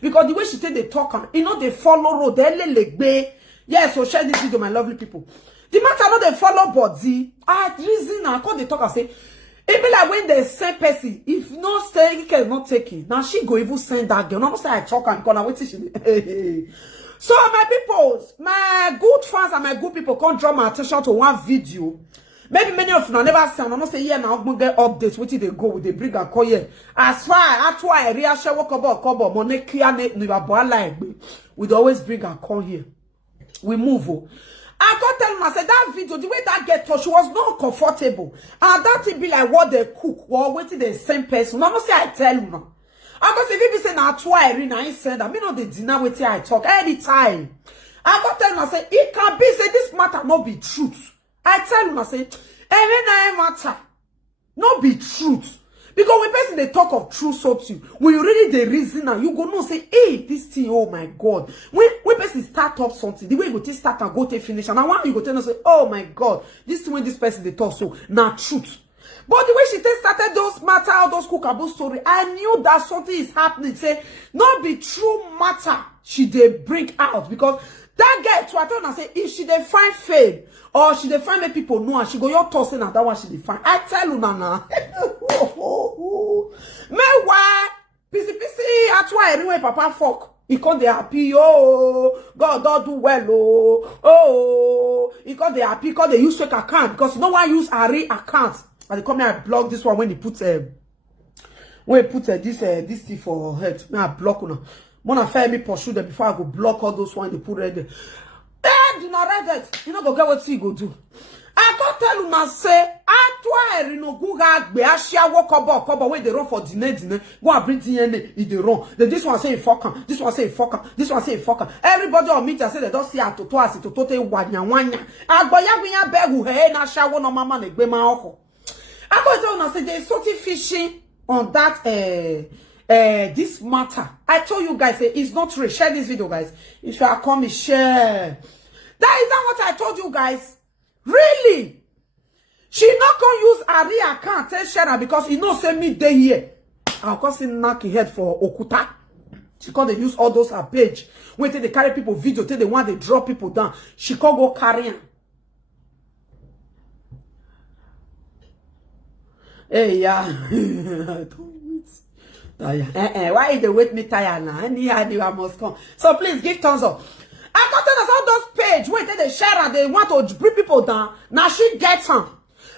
Because the way she take the talk, you know, they follow road, they legbe. Yes, so share this video, my lovely people. The matter not they follow body. I reason I call the talk and say, it be like when they send person, if no stay, he is not taking. Now she go even send that girl. Not say I talk and gonna wait till she. So my people, my good fans and my good people can't draw my attention to one video. Maybe many of you never seen. I'm not saying yeah now I'm get updates. What did they go with the bring and call here? As far as I reassure what about money clear we always bring and call here. We move. I got tell myself I said that video, the way that get touched, she was not comfortable. And that would be like what they cook or waiting the same person. I'm not say I tell you now. I got say people say now twice I said that me not the dinner with I talk anytime. I got tell myself it can be say this matter not be truth. I tell you I say every matter not be truth. Because when person they talk of truth something, when you really the reason and you go no say, hey, this thing, oh my God. When person start up something, the way you go to start and go to finish, and I want you go tell us say, oh my God, this thing when this person they talk so now truth. But the way she started those matter, all those cookable story, I knew that something is happening. Say, not be true matter she they bring out because that girl to attend and say if she they find fame or she they find make people know and she go your tossing and that one she they find. I tell you now. Me why pisi that's why anyway papa fuck. He called the happy, oh, God don't do well, oh, he called the happy, called the use fake account because no one use a real account. And they come here, I block this one when he put this thing for head. Now I block on. Wanna fair me pursue them before I go block all those ones they put ready. Eh, do not read it. You know go get what you go do. I got tell you now say, I no go be a share walk about when they run for dinner. Go and bring DNA if they run. Then this one say fucker, this one say fucker, this one say fucker. Everybody on meet and say they don't see to tote wanya. Agboya winya begu he na shawo no mama ne gbe ma ofo. I got tell you now say there's something fishing on that this matter. I told you guys say it's not true. Share this video, guys. If you are coming, share. That is not what I told you guys. Really? She not gonna use a real account tell share because he knows say me day here. I'll cause him knock his head for Okuta. She can't they use all those her page. When they carry people video, till they want they drop people down. She can't go carry him. Hey yeah. Tired. Why they wait me tired now? I must come. So please give thumbs up. I got us all those page where they share and they want to bring people down. Now she gets them.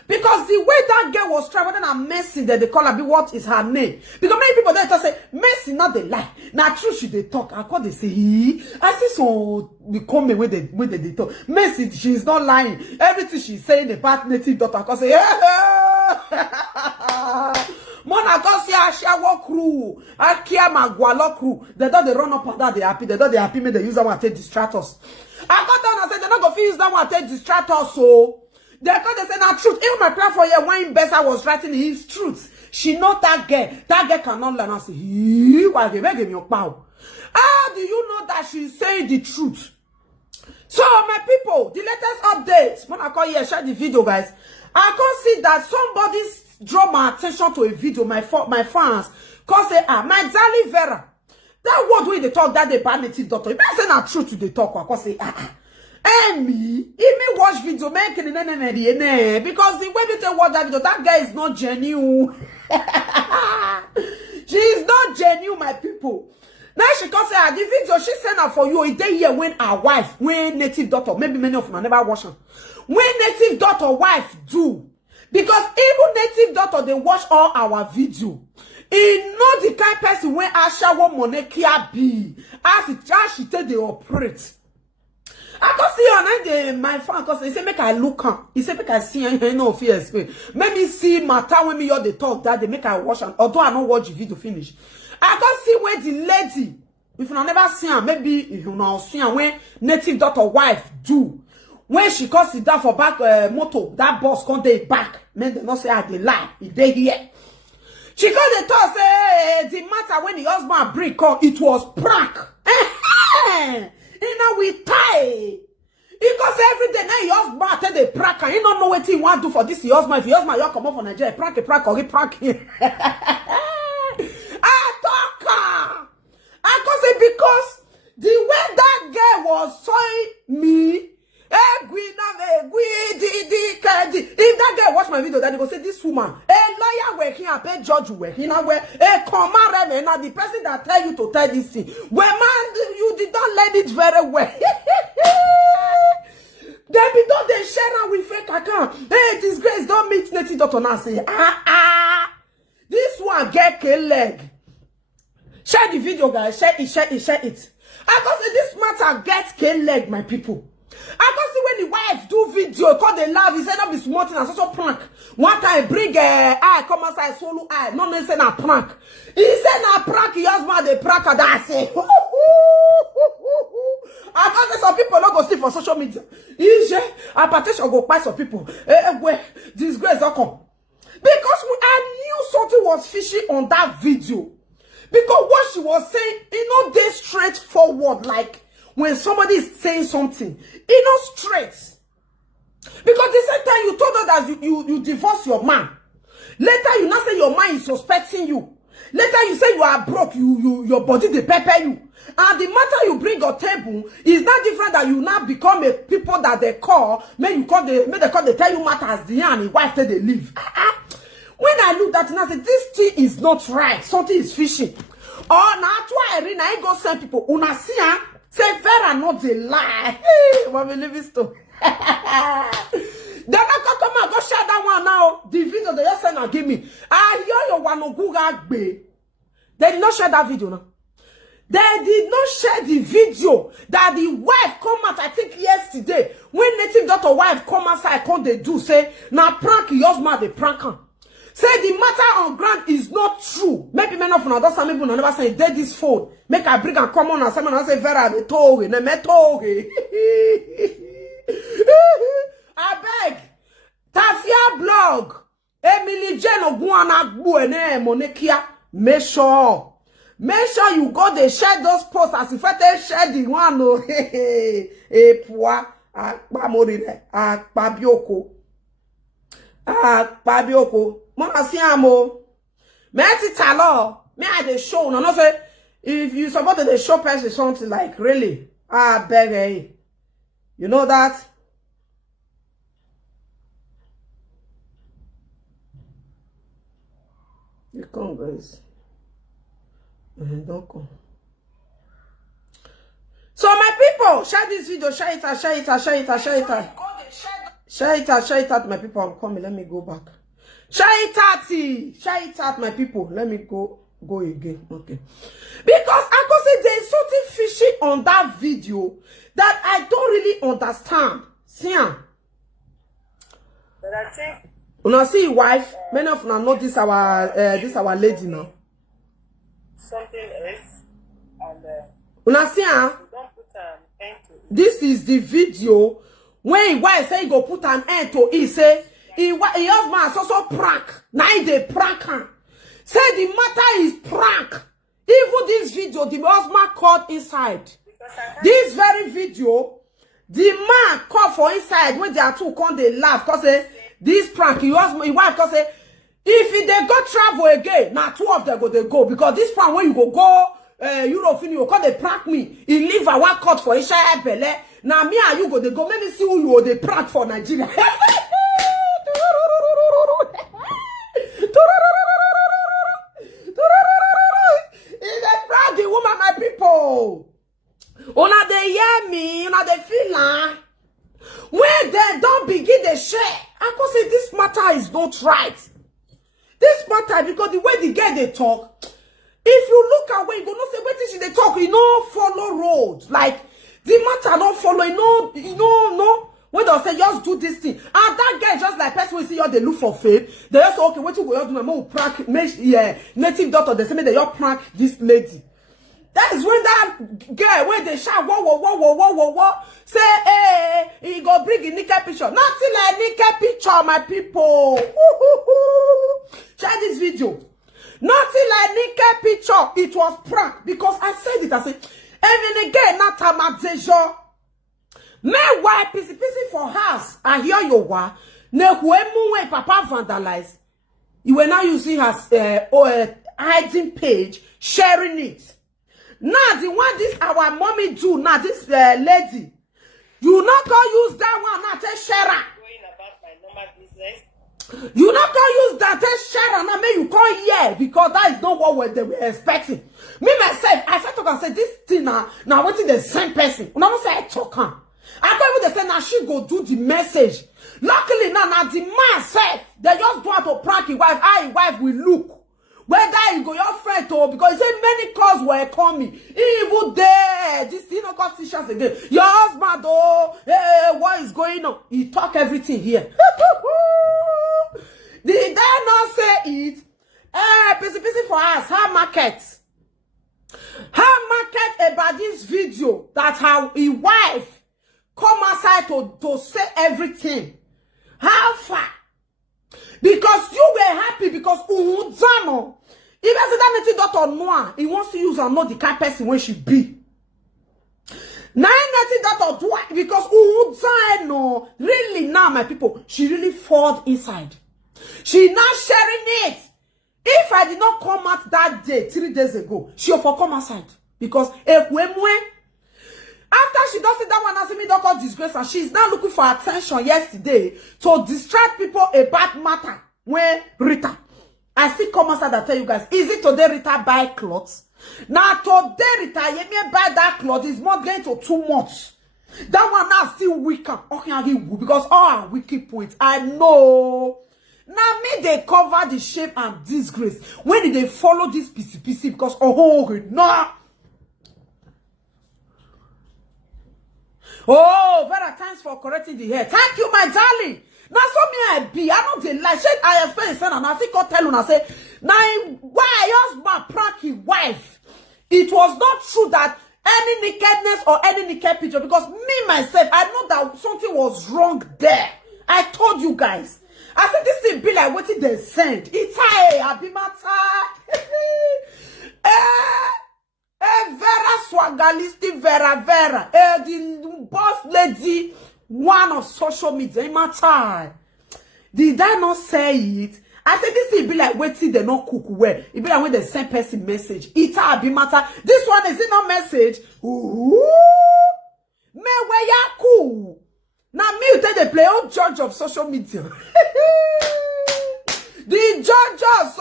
Because the way that girl was traveling and Messi that they call her be what is her name. Because many people there say Messi not the lie. Now true she they talk. I call they say I see so we come when they talk. Messi she is not lying. Everything she's saying about native daughter. I call say Mona go see a shower crew, a Kia Magualo crew. They don't they run up and down, they happy. They don't they happy me they use that one to distract us. I got down and said they're not gonna use that one to distract us. So they come they say now truth. Even my plan for you when Bessa was writing his truth. She know that girl. That girl cannot learn. I say, why they give me your power? How do you know that she's saying the truth? So my people, the latest updates. When I call here, share the video, guys. I can see that somebody's draw my attention to a video, my fans, cause say, my darling Vera, that word when they talk that they ban native daughter, if I say not true to the talk, I can say, and me, if me watch video, because the way they watch that video, that guy is not genuine. She is not genuine, my people. Now she can say, the video she sent out for you, it day here when our wife, when native daughter, maybe many of them never watch her. When native daughter wife do, because even native daughter, they watch all our video. He know the kind of person when Asha want money can be. As she tell they operate. I can see on my fan because he say make I look her. He say make I see her no fear. Make me see matter when me hear the talk that they make I watch and although I don't watch the video finish. I can see where the lady, if you never see her, maybe if you now see her when native daughter wife do. When she calls it down for back motor, that boss can't take back. Men they not say I they lie. If they here. She called the talk say the matter when the husband break call it was prank. You know we tie. Because every day now your husband tell the prank and he don't know what he want to do for this your husband. If your husband you come up from Nigeria, prank or he prank him. I talk. I can say Because the way that girl was showing me, if that girl watch my video, then they go say, this woman, a lawyer working, a paid judge working, a command, now the person that tell you to tell this thing, when man, you did not learn it very well. Then because they share her with fake account, hey, this grace don't meet native doctor now say, this one get a leg. Share the video, guys. Share it, share it, share it. I can see this matter gets K leg, my people. I can see when the wife do video, call the laugh, he said not be smarting and so prank. One time bring eye, come outside, solo eye, not necessarily a prank. He said na prank, he husband the prank, and I say, I can see some people not go see for social media. I partition go buy some people. Where disgrace don't come. Because I knew something was fishy on that video. Because what she was saying, they straightforward. Like when somebody is saying something, straight. Because the same time you told her that you divorce your man. Later you now say your man is suspecting you. Later you say you are broke, your body they pepper you. And the matter you bring on table is not different that you now become a people that they call, may they call they tell you matters the and the wife that they leave. When I looked at it, I said, this thing is not right. Something is fishy. Oh, now I go send people. Una see, say Vera not a lie. Hey, what believe it to? Then I come and go share that one now. The video they just send and give me. I hear your one on Google Bay. They did not share that video now. They did not share the video that the wife come out, I think yesterday, when native daughter wife come outside, come they do say, now prank your husband, they prank her. Say the matter on ground is not true. Maybe men of another some people never say dead this phone. Make a bring and come on and someone say Vera the toge, ne metoge. I beg. Tafia blog. Emily Jane Oguana Buene Monekia. Make sure you go they share those posts as if they share the one no poa akpamorire akpabioko. Akpabioko. Mona see amo. Me talo. Me I the show. No say if you support the show person something like really. Beg. You know that? You come, guys. Don't come. So my people, share this video, share it, share it, share it, share it. Share it out, my people. I'm coming. Let me go back. Share it out, my people. Let me go again. Okay. Because I could say there's something fishy on that video that I don't really understand. See, but I think when I see wife, many of them know this our lady now. Something else, and When I see don't put an end to it. this is the video when wife say he go put an end to it. Say he husband also prank. Now they prank her. Say the matter is prank. Even this video, the husband called inside. This very video, the man called for inside when they are two come they laugh because this prank, his wife because if they go travel again, now two of them they go because this prank when you go Europe, you call they prank me. He leave a one cut for Isha Bele. Now me and you they go. Let me see who you they prank for Nigeria. They prank the woman, my people. Una they hear me, una they feel when they don't begin to share, I can say this matter is not right. This matter, because the way the girl they talk, if you look away, you go not say, wait till they talk, you know, follow road. Like, the matter don't follow, no. When they say, just do this thing. And that girl, just like person will see you, they look for fame. They just say, okay, what you go do? My mom will prank, native daughter, they say, they just prank this lady. That is when that girl, when they shout, whoa, say, hey, he go bring a naked picture. Nothing like naked picture, my people. Share this video. Nothing like naked picture. It was prank. Because I said it, I said, even again, not a madzejo. Me why pisi for house. I hear your wa. Ne huemu papa vandalize. You were now using her hiding page, sharing it. Now the one this our mommy do now, this lady, you not gonna use that one now to share her. Going about my normal business. You not gonna use that to share her now, make you come here because that is not what they were expecting. Me myself, I said to her, say this thing now waiting the same person. Now say I talk her. I thought they say now she go do the message. Luckily now the man said they just do to prank his wife. How his wife will look. Whether you go your friend or because he said many calls were coming. Even there, this thing no cause issues again. Your husband, hey, what is going on? He talk everything here. Did they not say it? Busy for us. Her market about this video that how his wife come outside to say everything. How far? Because you were happy because Uhuzano, even that native daughter Noah, he wants to use her not the kind of person when she be. Now native daughter do because Uhuzano, really now my people, she really fall inside. She now sharing it. If I did not come out that day, 3 days ago, she will come outside. Because after she does it that one as me don't call disgrace and she's now looking for attention yesterday to distract people about matter when Rita. I still come outside and tell you guys, is it today Rita buy clothes? Now today Rita, you may buy that clothes is more going to 2 months. That one now still weaker. Okay, because all our wicked points. I know. Now me they cover the shame and disgrace. When did they follow this PC because no. Oh, Vera, thanks for correcting the hair. Thank you, my darling. Now, so me I be. I don't like. I explain the son and I think I tell you and I say, now why husband prank his wife? It was not true that any nakedness or any naked picture because me myself, I know that something was wrong there. I told you guys. I said this thing be like what did they send? It's Abimata. Vera swagalisti Vera. The boss lady, one of social media in my time. Did I not say it? I said this thing be like waiting they not cook well. It be like when the same person message. Ita be matter. This one is it not message? Ooh, me where ya cool. Now me you tell the play old judge of social media. The judge of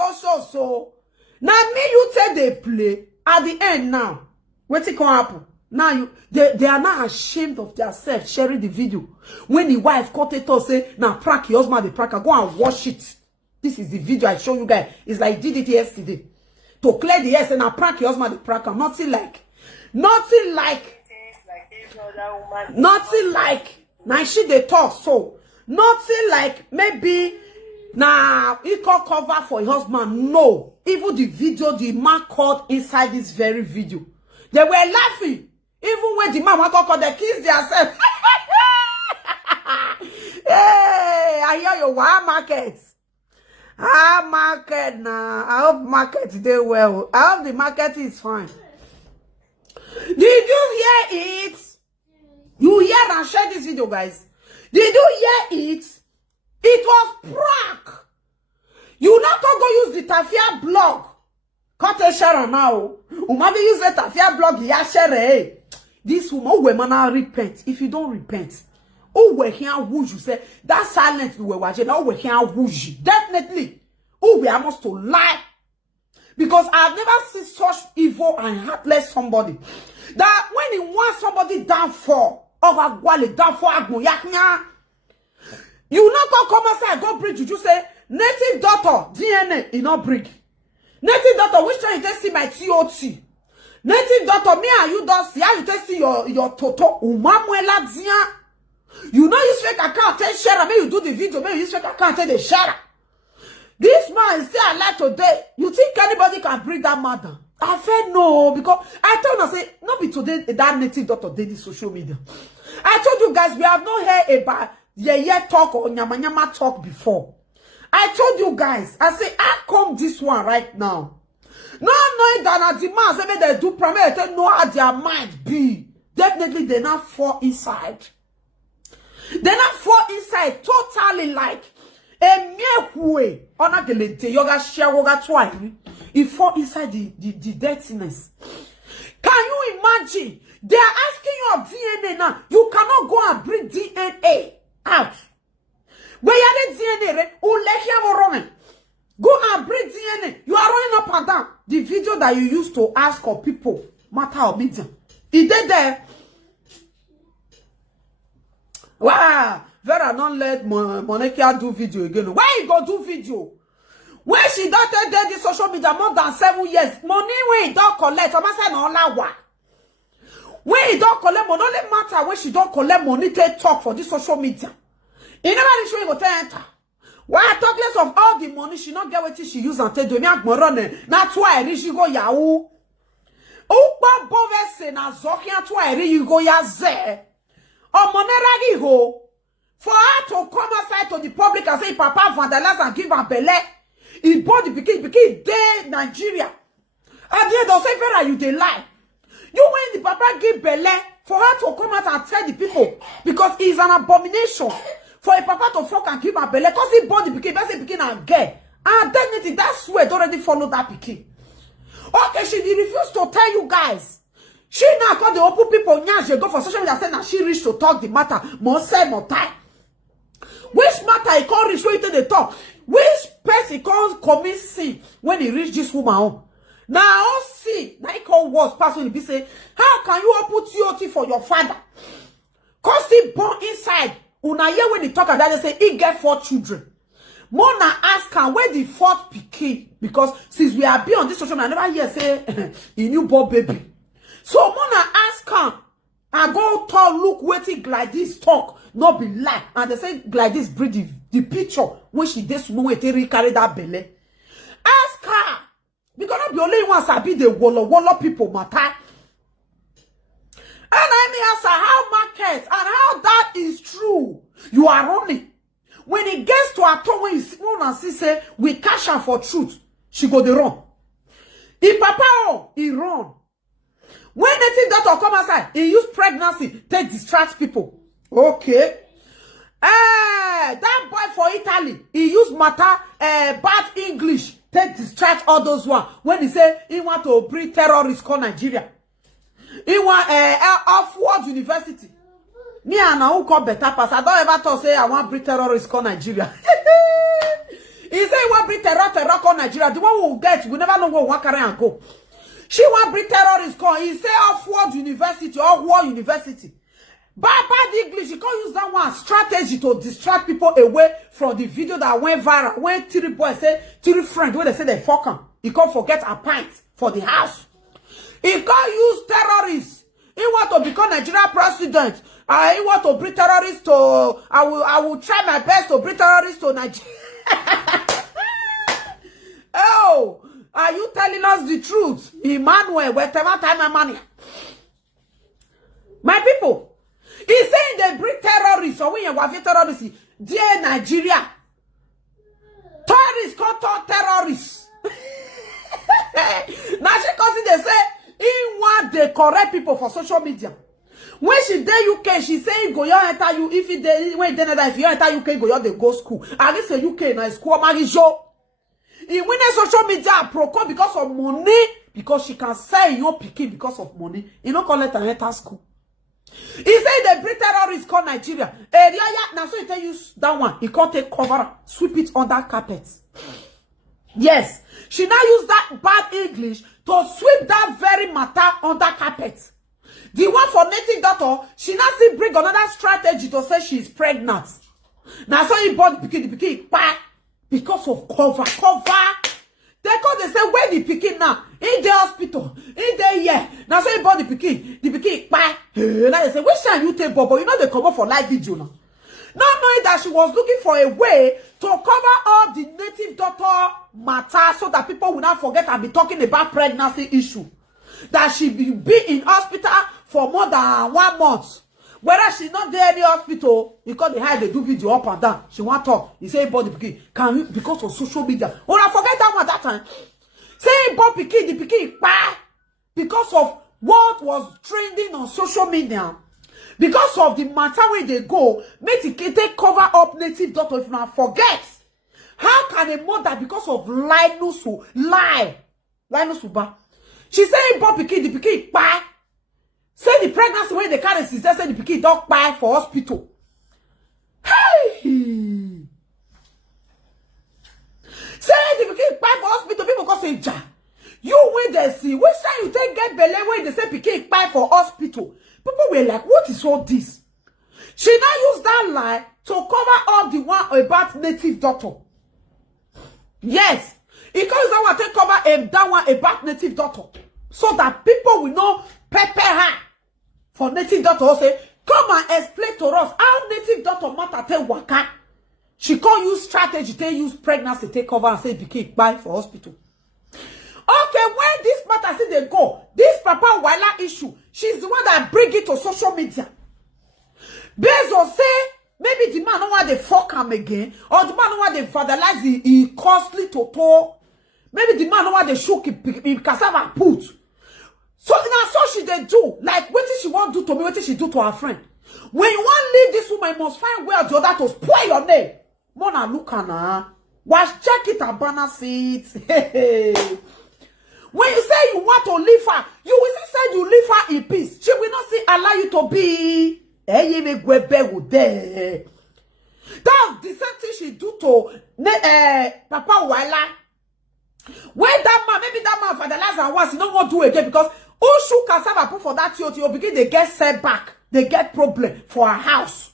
so. Now me you tell they play at the end now. What's it gonna happen? Now they are not ashamed of themselves sharing the video. When the wife caught it or say, now prank your husband the pranker, go and watch it. This is the video I show you guys. It's like did it yesterday. To clear the air and now prank your husband the pranker. Nothing like now she they talk so nothing like maybe now he can cover for his husband. No, even the video the man caught inside this very video, they were laughing. Even when the man called they kiss themselves. Hey, I hear your wild market. Market now. I hope market today well. I hope the market is fine. Did you hear it? You hear and share this video, guys. Did you hear it? It was prank. You not gonna go use the Tafia blog. Can't share now. Umabi use the Tafia blog. Yeah, share. This woman will repent. If you don't repent, oh, we here would you say that silence we were watching? Oh, we here would you definitely? Oh, we are must to lie because I've never seen such evil and heartless somebody that when he wants somebody down for. You not gonna come outside, go bring you say native daughter DNA, you not bring. Native daughter, which time you take see my TOT? Native daughter, me and you don't see how you take see your toto. Umamwela dia. You know use fake account, take share, maybe you do the video, maybe you use fake account, take the share. This man is still alive today. You think anybody can bring that mother? I said no, because I told her, say, not be today that native daughter did the social media. I told you guys, we have not heard about yeah talk or nyama talk before. I told you guys, I say, I come this one right now. No, knowing that the man say they do primary, they know how their mind be. Definitely, they not fall inside. They not fall inside totally like a mere way. Ona gelente yoga share woga twice. It fall inside the dirtiness. Can you imagine? They are asking you of DNA now. You cannot go and bring DNA out. Where are the DNA? Go and bring DNA. You are running up and down. The video that you used to ask of people, matter of meeting. He did there. Wow. Vera not let Monica do video again. Where you go do video? When she don't take the social media more than 7 years, money when you don't collect, I'm saying all that. When you don't collect money, only matter when she don't collect money, take talk for this social media. You never show you go enter. Why talk less of all the money she not get what she use and take do me agborone. That's why I she go yahoo. Upa bovese na zoki at why you go ya ze. O moneragi ho. For her to come outside to the public and say Papa vandalize and give her belly. He bought the pikin dey Nigeria. And they don't say Vera, you dey lie. You when the Papa give belly for her to come out and tell the people because it's an abomination for a Papa to fuck and give her belly because he bought the pikin, that's a pikin and gay. And then that's where they already follow that pikin. Okay, she refused to tell you guys. She now called the open people now she go for social media saying that she reached to talk the matter. More say more time. Which matter he can't reach where the talk? Which person can't commit sin when he reach this woman home? Now see, now he call worse person will be say, how can you all put TOT for your father? Cause he born inside. Una hear when he talk about they say he get 4 children. Mona ask her where the 4th pikin because since we are be on this social media, I never hear say he newborn baby. So Mona ask her and go talk look waiting like this talk. Not be lie. And they say like this bring the picture when she this woman carry that belly. Ask her. Because not be only one sabi the walla people matter. And I mean ask her how market and how that is true. You are running. When it gets to her tongue, when you and see say we cash her for truth, she go the run. If Papa he run. When they think that come outside, he use pregnancy to distract people. Okay. That boy for Italy, he used bad English to distract all those one. When he say he want to bring terrorists called Nigeria. He want Oxford University. Me and who call better pass. I don't ever thought say I want bring terrorists called Nigeria. He say he want bring terror called Nigeria. The one who will get, we never know where one carry and go. She want bring terrorists called. He say Oxford University, Oxford University. Bad English, you can't use that one strategy to distract people away from the video that went viral. When 3 boys say, 3 friends, when they say they fuck him, he can't forget a pint for the house. He can't use terrorists. He want to become Nigeria president. He want to bring terrorists to, I will try my best to bring terrorists to Nigeria. Oh, are you telling us the truth? Emmanuel, whatever time my money. My people. He's saying they bring terrorists or when you have terrorists, dear Nigeria. Terrorists called terrorists. Now she consider they say he want the correct people for social media. When she dey UK, she say go you enter you if you dey when you if you enter UK go you they go school. At least say UK na school marijo. He win a social media procure because of money because she can sell your pikin because of money. He no call let her enter school. He said the British terrorists called Nigeria. Now so he tell you that one. He can't take cover, sweep it under carpet. Yes. She now use that bad English to sweep that very matter under carpet. The one for native daughter, she now still bring another strategy to say she's pregnant. Now so he bought the pikin because of cover. They say where the pikin now in the hospital in the year now say about the pikin now they say which time you take Bobo you know they come up for live video now not knowing that she was looking for a way to cover all the native daughter matter so that people will not forget and be talking about pregnancy issue that she be in hospital for more than 1 month. Whereas she not there in the hospital because they had to do video up and down. She want talk. He say about the pikin. Can you because of social media? Oh, I forget that one that time. Say about pikin, the pikin because of what was trending on social media. Because of the matter where they go, make it take cover up native daughter if not forget. How can a mother because of Linus Uba She say born pikin, the pikin kpai. Say the pregnancy when they carry sister, say the pikin don't kpai for hospital. Hey! Say the pikin kpai for hospital, people go say, ja. You when they see, which time you take get belle when they say pikin kpai for hospital? People were like, what is all this? She now use that lie to cover up the one about native doctor. Yes. Because that one take cover that one about native doctor. So that people will not pepper her. For native doctor say, come and explain to us how native doctor matter take waka. She can't use strategy, they use pregnancy, take cover and say pikin kpai for hospital. Okay, when this matter say they go, this Papa Wala issue, she's the one that bring it to social media. Based on say, maybe the man don't want to fuck him again, or the man don't want to vandalize the costly toto. Maybe the man don't want to shook him cassava put. So now so she they do, like what did she want to do to me, what did she do to her friend? When you want to leave this woman, you must find where the other to spoil your name. Mona look at her. Watch check it and banner seats. When you say you want to leave her, you will say you leave her in peace. She will not say allow you to be. That's the same thing she do to Papa Wala. When that man, maybe that man for the last and once, he don't want to do again because Oshu cassava put for that TOTO begin they get setback, they get problem for her house.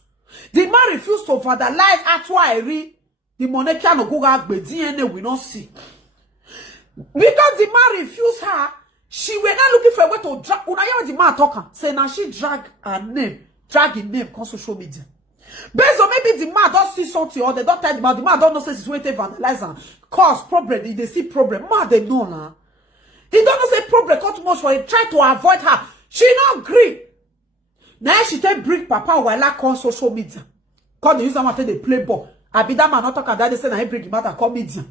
The man refused to fertilize Atuairi. The money can go back, but DNA will not see. Because the man refused her, she were not looking for a way to drag. When I hear the man talking, say now she drag her name, drag his name on social media. Based on maybe the man don't see something or they don't tell the man don't know say it's way to vandalize and cause problem. They see problem. Man, they know now. He don't know say problem cause too much for him. Try to avoid her. She not agree. Now she take bring Papa Wala on social media. Cause they use that one to they play ball. I be that man not talk that they say now he bring him out and call media.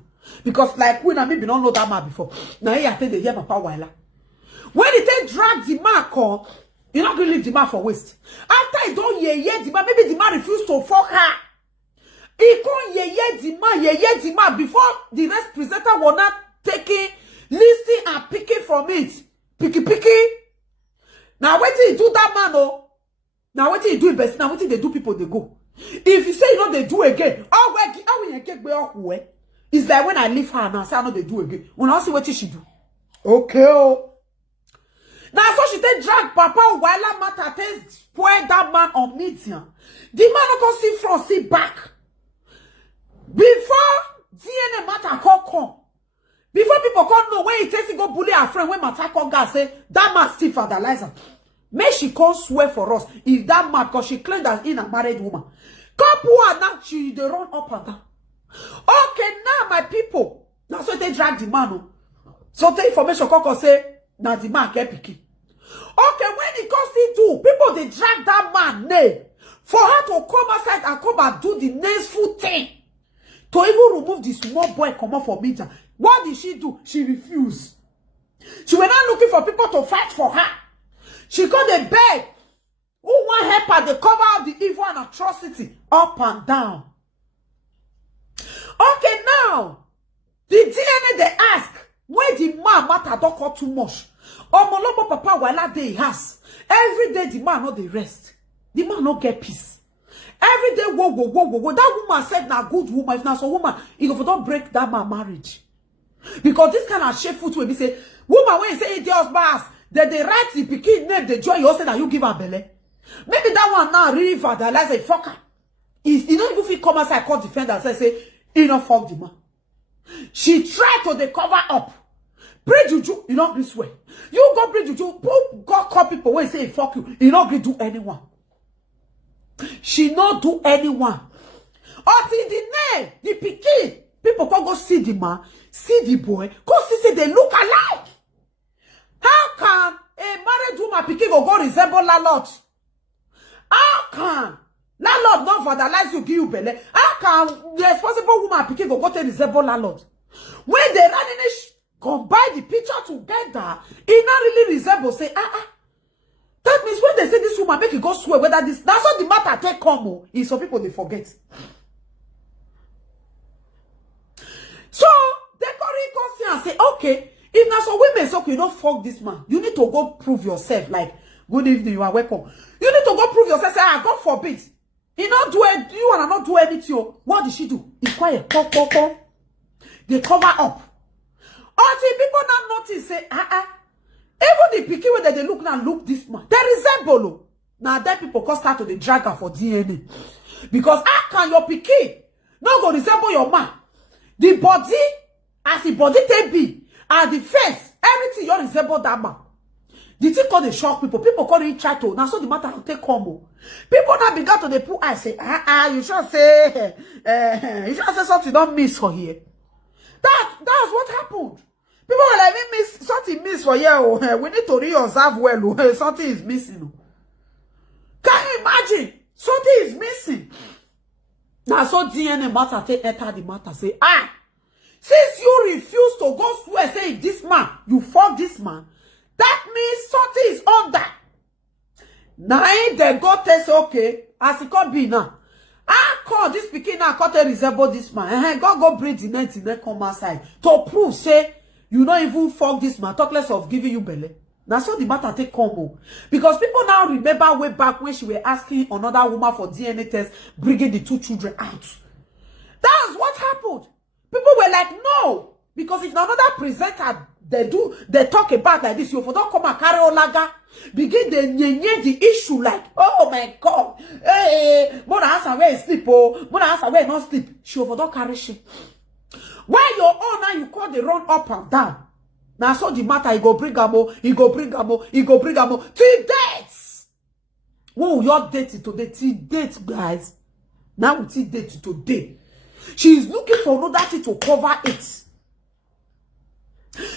Because like we and me don't know that man before. Now he attend the hear Papa Wala. When he take drag the man call, you not gonna leave the man for waste. After he don't the man, maybe the man refused to fuck her. He can't the man before the next presenter was not taking, listening and picking from it. Picky. Now wait till you do that man oh. Now wait till you do it best. Now wait till they do people they go. If you say you know they do again, it's like when I leave her now, say I know they do again. When I see what she do. Okay. Oh. Now so she take drag Papa Wala matter take spoil that man on media. The man not go see front, see back. Before DNA matter come. Before people come know when he takes to go bully her friend, when matter come guys say that man still fertilizer. May she come swear for us if that man, because she claimed that in a married woman. Couple and now she they run up and down. Okay, now my people. Now so they drag the man. So the information come say now the man get picky. Okay, when he comes to do, people they drag that man name for her to come outside and come and do the needful thing. To even remove this small boy come up for media. What did she do? She refused. She were not looking for people to fight for her. She got a bed. Who want help her? They cover up the evil and atrocity up and down. Okay, now the DNA they ask where the man matter don't call too much. Omolobo Papa Wala day has every day the man not the rest. The man not get peace. Every day whoa. That woman said na good woman. If not so woman, you go don't break that man marriage. Because this kind of shameful will be say woman when you say it just pass. That they write the pikin name, the joy you say that you give her belly. Maybe that one now really vandalize a fucker. You know if you come outside call defender and say, you know fuck the man. She tried to the cover up. Pray juju, you not this way. You go pray juju, God call people when say fuck you not going do anyone. She not do anyone. Until the name, the pikin, people can go see the man, see the boy, go see say they look alike. How can a married woman pikin go resemble landlord? How can landlord not vandalize you, give you belly? How can the responsible woman pikin go to resemble landlord? When they run in combine the picture together, it not really resemble. Say that means when they say this woman make it go swear whether this that's what the matter take come is some people they forget. So they go and say okay. If now some women so you don't fuck this man, you need to go prove yourself. Like, good evening, you are welcome. You need to go prove yourself. Say, God forbid. You not do it, you wanna not do anything. What did she do? It's quiet. They cover up. Until people now notice, say, even the pikin where they look now, look this man. They resemble. Now that people can start to the drag her for DNA. Because how can your pikin not go resemble your man? The body, as the body take be, and the face, everything you resemble that man. The thing called the shock people. People call it chat. Now so the matter will take combo. People now began to the put I say, you should say something don't miss for here. That's what happened. People were like, we miss something miss for here. Oh, we need to re-observe well. Oh, something is missing. Can you imagine? Something is missing. Now so DNA matter take enter the matter. Say, since you refuse to go swear, say if this man, you fuck this man, that means something is under. Now they go test okay, as it could be now. I call this pikin now, call they resemble this man. Go breathe the net come outside to prove say you not even fuck this man. Talk less of giving you belly. Now so the matter take combo. Because people now remember way back when she were asking another woman for DNA test, bringing the two children out. That's what happened. People were like, no. Because if another presenter they talk about like this, you don't come and carry Olaga, begin the issue like, oh my God, hey, mother answer where sleep, oh, mother answer where not sleep. She don't carry shit. Where your own now you call the run up and down. Now so the matter, he go bring amo, he go bring amo, he go bring amo till dates. Oh, your date today, till date, guys. Now we till date today. She is looking for another thing to cover it.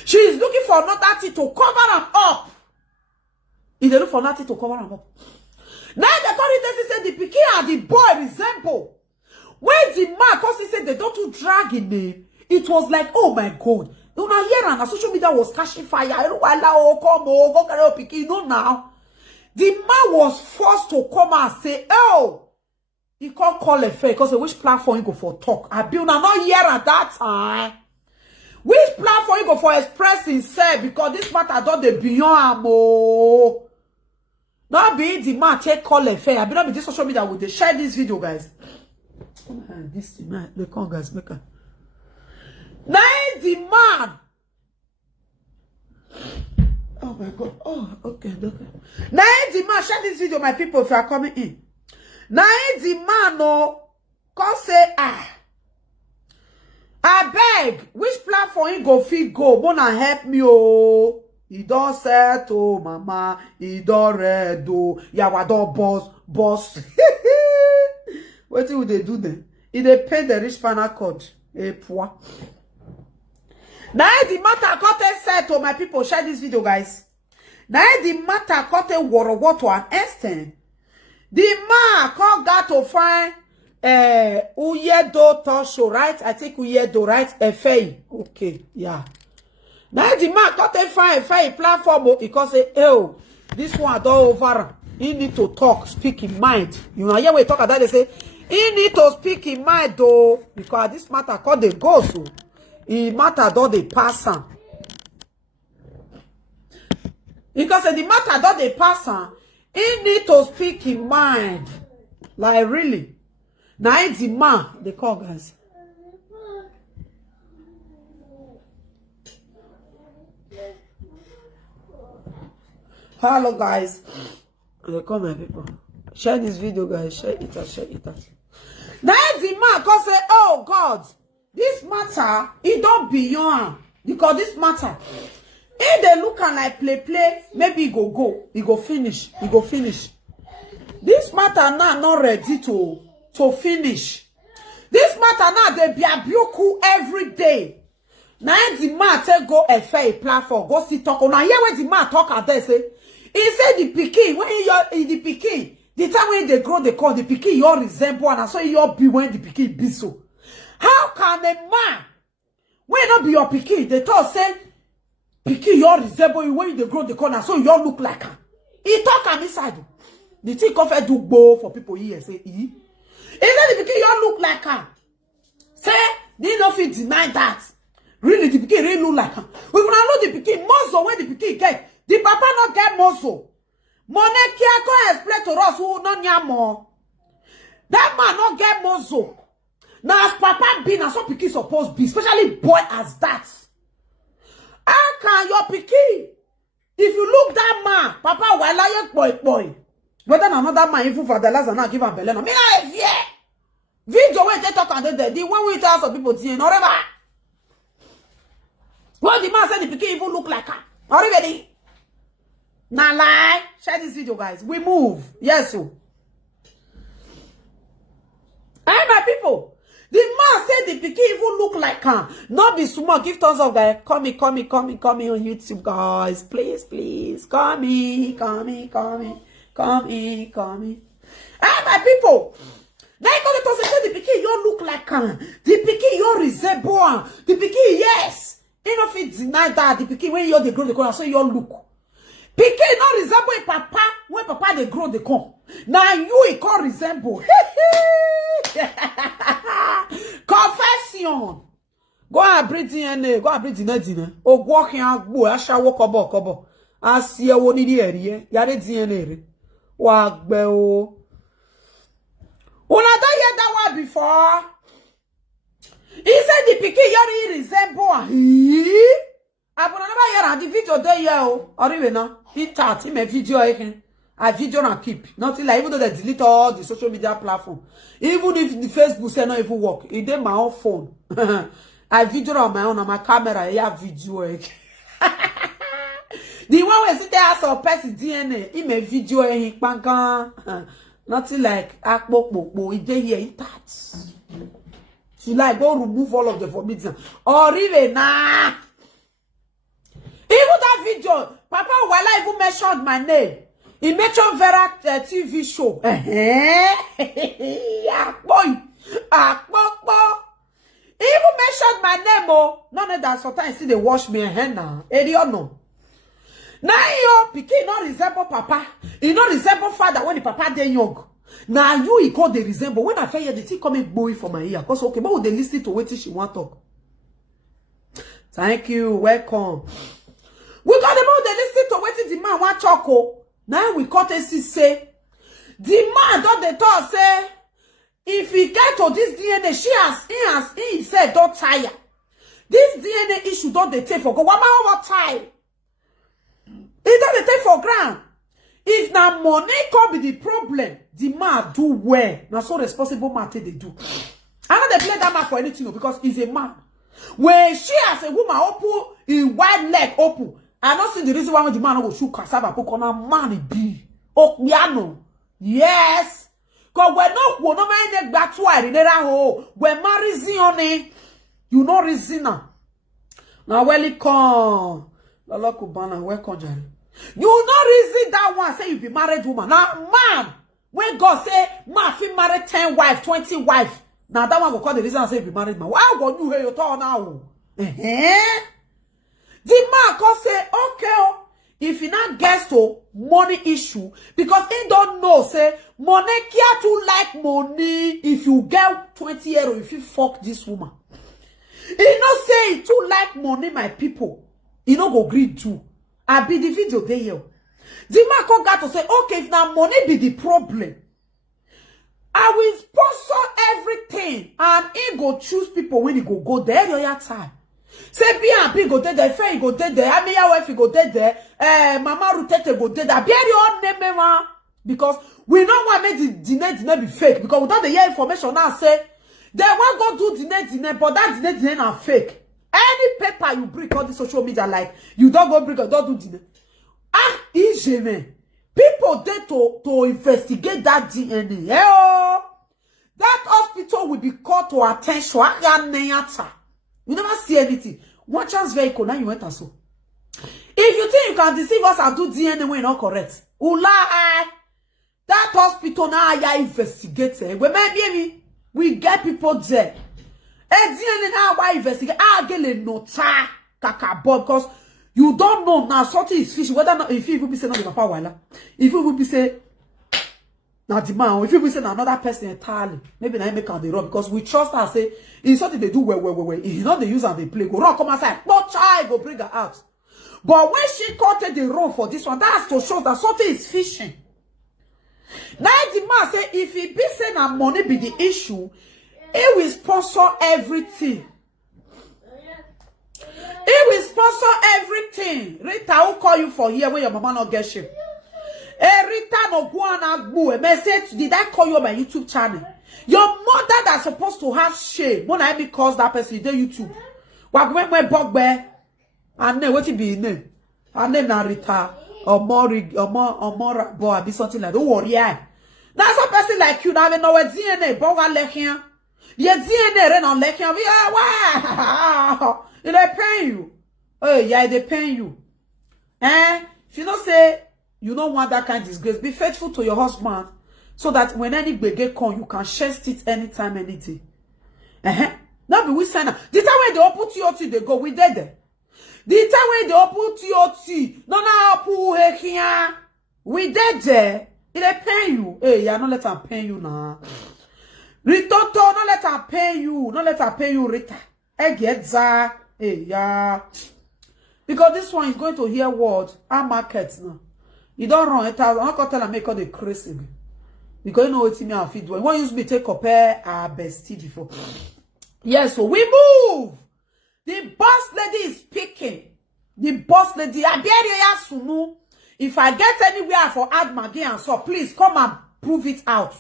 She is looking for another thing to cover them up. If they look for nothing to cover them up. Now the authorities say the pikin and the boy resemble. When the man, because he said they don't do drag in me, it was like, oh my God. You know, here and social media was catching fire. Go carry your pikin. You know now. The man was forced to come and say, oh, he can't call a fake because which platform you go for talk. I build not here at that time. Which platform you go for express himself because this matter don't the beyond amo. Not be the man take call a fair. I be not be this social media with they share this video, guys. This man, they come guys make a. Now the man. Oh my God. Oh, okay. Now the man share this video, my people, if you are coming in. Now the man no come say I beg, which platform you go fit go? Wanna help me, oh. He don't set, oh, mama. He don't read, oh. Yawa don't boss. What would they do then? If they pay the rich panel code, poor. Now the matter got said to my people, share this video, guys. Now the matter got water to an extent. The man got to find Uyedo Tosho, right? I think Uyedo, right? Efei. Okay, yeah. Now the man got to find Efei platform because say, oh, this one don't over. He need to talk, speak in mind. You know, here we talk about they say, he need to speak in mind though, because this matter called the ghost. So he matter don't they pass on. Because the matter don't they pass on. He need to speak in mind. Like really. Now it's the man they call guys. Hello guys. They call my people. Share this video, guys. Share it out. Now the man can say, oh God, this matter, it don't beyond. Because this matter, if they look and like play, maybe it go finish. This matter now not ready to finish. This matter now they be abuku every day. Now the man take go a platform, go see talk. Now here when the man talk at there say, he said the pikin when you the pikin, the time when they grow they call the pikin your resemble and so you be when the pikin be so. How can a man when not be your pikin they talk say pikin your resemble when they grow the corner so you look like her. He talk am inside. The thing come do go for people here say he said the pikin you look like her. Say they no fit deny that. Really, the pikin really look like her. We gonna know the pikin muscle when the pikin get. The papa not get muscle. Money kia go explain to us who no more. That man not get muscle. Now as papa be, now so pikin supposed be, especially boy as that. How can your pikin? If you look that man, papa will allow you boy. Whether another man even for the last and not give him belly. Me na fear. Video where they talk and the one we tell some people see no ever. What the man said the pikin even look like her. Already. Nah lie. Share this video, guys. We move. Yes, so. Hey, my people. The man said the pikin even look like her. Not be small. Give thumbs up, guys. Call me on YouTube, guys. Please. Call me. Hey, my people. Now you go to say the pikin you look like her. The pikin you resemble her. The pikin, yes. You know if you deny that the pikin when you they grow the corn, so you look. Pikin not resemble a papa when papa they grow the corn. Now you can't resemble. Confession. Go and breathe DNA. Go and breathe DNA. Oh, walk here. Go and shower. Kobo. I see a one in the area. Yare DNA. Walk beo. Una don't hear that one before. He said the pikin yari resemble. I never hear the video there yo. Or even now, he taught him a video again. A video and keep. Nothing like even though they delete all the social media platform. Even if the Facebook say not even work, it did my own phone. I video on my own on my camera. I have video again. The one where sit there as a person DNA, he made video and bang. Nothing like akpokpo. He did here. He touch. She like go remove all of the formation. Or even nah. Even that video, Papa Wala even mentioned my name. He mentioned Vera TV show. He even mentioned my name. Oh, none of that. Sometimes see they wash me hand now. No. Now you pikin not resemble Papa. He not resemble father when the Papa dey young. Now you he call the resemble. When I hear the thing coming boy for my ear. Cause okay, but would they listen to what she want talk? Thank you. Welcome. We got about the listen to what the man want talk. Now we cut and say the man don't they talk say if he get to this DNA, he said don't tire. This DNA issue don't they take for go. What about time? It don't they take for ground. If now money come be the problem, the man do well. Now so responsible man they do. I know they play that man for anything because he's a man. When she as a woman open in wide leg open. I don't see the reason why the man will shoot cassava put on a man be. Oh, piano. Yes. Cause we're not man back to we're married Zione. You know reason now. Now welcome. Lala Kubana, welcome, Jerry. You know reason that one say you be married woman. Now man, when God say man fi married 10 wife, 20 wife. Now that one will call the reason I say you be married man. Why would you hear your talk now? The man can say, okay, if he not gets to money issue, because he don't know, say, money care to like money, if you get 20 euro, if you fuck this woman. He not say he too like money, my people. He not go greed too. I be the video there. The man can got to say, okay, if now money be the problem, I will sponsor everything, and he go choose people when he go there the other time. Say B&B go there, Faye go there, Amia wife go there, Mama Rutete go there. Be your name, because we don't want to make the dinner be fake. Because without the year information now say they want go do dinner, but that dinner are fake. Any paper you bring on the social media, like you don't go bring or don't do dinner. Easy man. People there to investigate that DNA. That hospital will be called to attention. You never see anything. One chance vehicle, now you went and so. If you think you can deceive us and do DNA when not correct, that hospital now I investigate. We get people there. And DNA now why investigate? I get a nota kaka because you don't know now something is fishy. Whether or not if you will be saying not the papa wala, if you will be say Now the man, if you say another person entirely, maybe now make on the wrong because we trust her. Say it's something they do well. If not they use and they play, go wrong. Come outside, no child go bring her out. But when she caught the wrong for this one, that's to show that something is fishing. Now the man say if he be saying that money be the issue, he will sponsor everything. He will sponsor everything. Rita will call you for here when your mama not get shit. Rita no go and boo. Message, did I call you on my YouTube channel? Your mother that's supposed to have shame. When I because that person did YouTube. What when my bugbear? And then what it be name? Her name na Rita or more boy be something like don't worry. That's a person like you now know what DNA boga lekia. Your DNA ren on lekia. Wow. They pay you. Oh yeah, they pay you. If you don't say you don't want that kind of disgrace, be faithful to your husband so that when any bege come, you can share it anytime, any day. Now be we sign up. The time when they open TOT, they go, we dead there. The time when they open TOT, no na open here. We dead there. They pay you. Hey, yeah, not let them pay you now. Ritoto, not let them pay you. Not let them pay you, Rita. I get that. Hey, yeah. Because this one is going to hear word. Our markets now. You don't run it out. I'm not going to tell them make all the crazy. Because you know what me and feed doing. One use me take compare our bestie before. Yes, so we move. The boss lady is speaking. The boss lady. If I get anywhere for add Maggie and salt, please come and prove it out.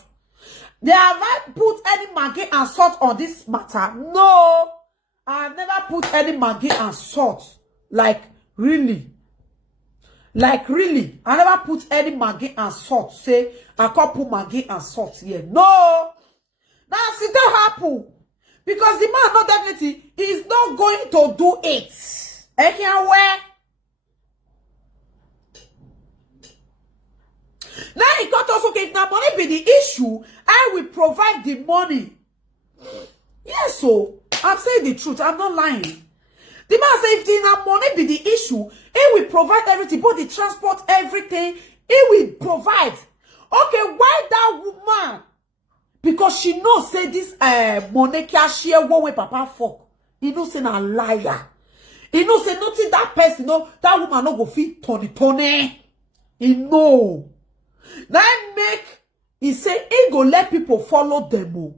They haven't put any Maggie and salt on this matter. No. I never put any Maggie and salt. Like, really. Like, really. I never put any Maggie and salt. Say, I can't put Maggie and salt here. No. That's it don't happen. Because the man, not definitely, is not going to do it. I can't wear. Now, he got also, okay, if now money be the issue, I will provide the money. Yes, so, I'm saying the truth. I'm not lying. The man said, if the money be the issue, he will provide everything, both the transport, everything. He will provide. Okay, why that woman? Because she knows, say, this money can share one way papa fuck. He knows, say, a liar. He knows, say, nothing that person, no, that woman no go fit Tony. He know. Now, he say, he go let people follow them.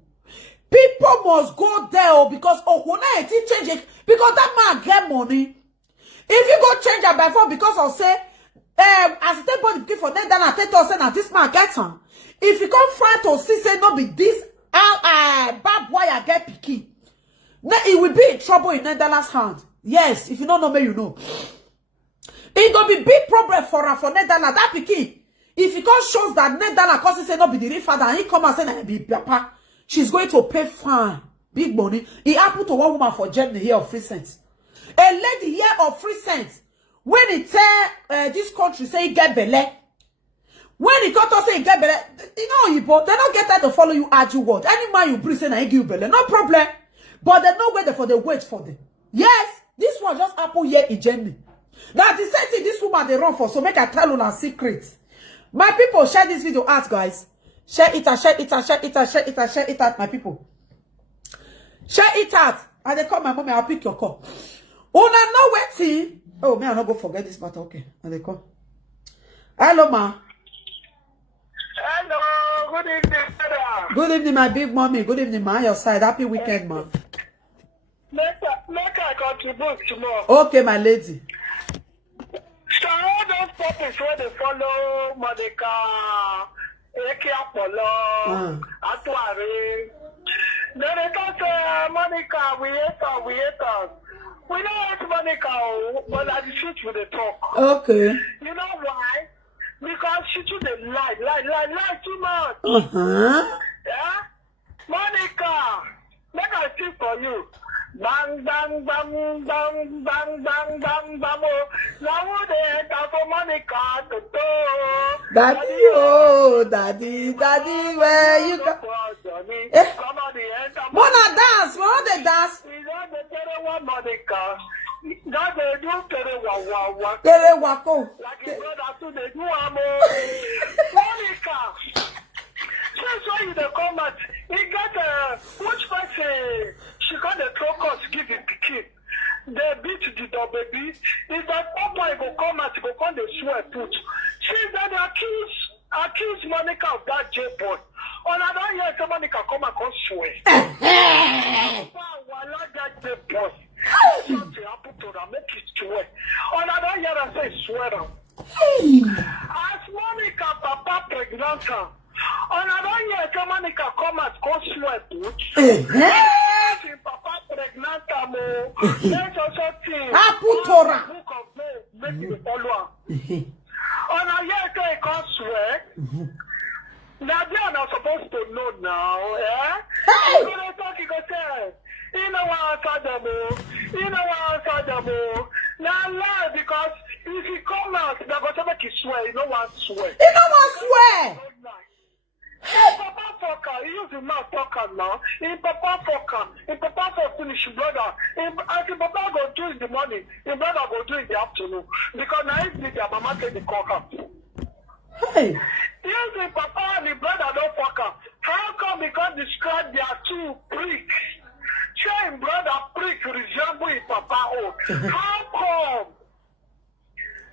People must go there because when I change it, because that man get money. If you go change it by phone because of say, as the body for them, then I tell you say that this man gets on. If you come front to see say no be this, bad boy I get picky. Now it will be in trouble in Netherlands hand. Yes, if you don't know me, you know. It gonna be big problem for her for Netherlands. That picky. If he come shows that Netherlands cause he say no be the real father, and he come and say that be papa. She's going to pay fine. Big money. It happened to one woman for Germany here of 3 cents. A lady here of 3 cents. When he tell this country say he get belle. When he got to say he get belle, you know, they don't get that to follow you argue word. Any man you bring say he give you belle. No problem. But they know where for the wait for them. Yes, this one just happened here in Germany. Now the same thing this woman they run for. So make I tell you her secrets. My people, share this video out, guys. Share it out, share it out, share it out, share it out, share it out, my people. Share it out. And they call my mommy, I'll pick your call. Oh, now no waiting. Oh, me, I'll not go forget this matter. Okay. And they call. Hello, ma. Hello, good evening, madam. Good evening, my big mommy. Good evening, ma. Your side. Happy weekend, ma. Make I contribute tomorrow. Okay, my lady. So all those puppies where they follow Monica, Eke Apollo, Atuare. Then they talk to Monica, we hate her. We don't hate Monica, but at the truth we they talk. Okay. You know why? Because she too they lie too much. Yeah? Monica, make I speak for you. Bang, bang, bang, bang, bang, bang, bang, bang, oh. Now they enter for Monica to do. Daddy, where you go? Somebody enter. Mona dance, Mona dance. We don't get one Monica. That they do Tere Tere wako. like his brother too, they do Monica. you they come out, he get which person she got the throw cost give the pikin. They beat the dog baby. If that papa go come out, go come the swear put. She that accuse Monica of that J boy. On another year, somebody can come and come swear. Wala that J boy. Something happen to them, make it swear. On another year, I say swear them. As Monica papa pregnant her. On another year, somebody can come and come swear put. Papa pregnant her mo. There's also thing. Aputora. Book of men, make it follow. On a year, they can't swear. Now they are not supposed to know now, eh? Hey! You gonna talk, you go say, you know what answer them, Now lie, because if you come out, they're going to make you swear, you know what swear. You know what swear? Papa fucker, he use the mouth fucker now. In Papa fucker, in Papa for finish brother. As in Papa go do in the morning, in brother go do in the afternoon. Because now if their mama take the cocker. Hey! Yes, the papa and the brother don't fuck up. How come because describe their two prick? Chain brother prick resemble his papa own. How come?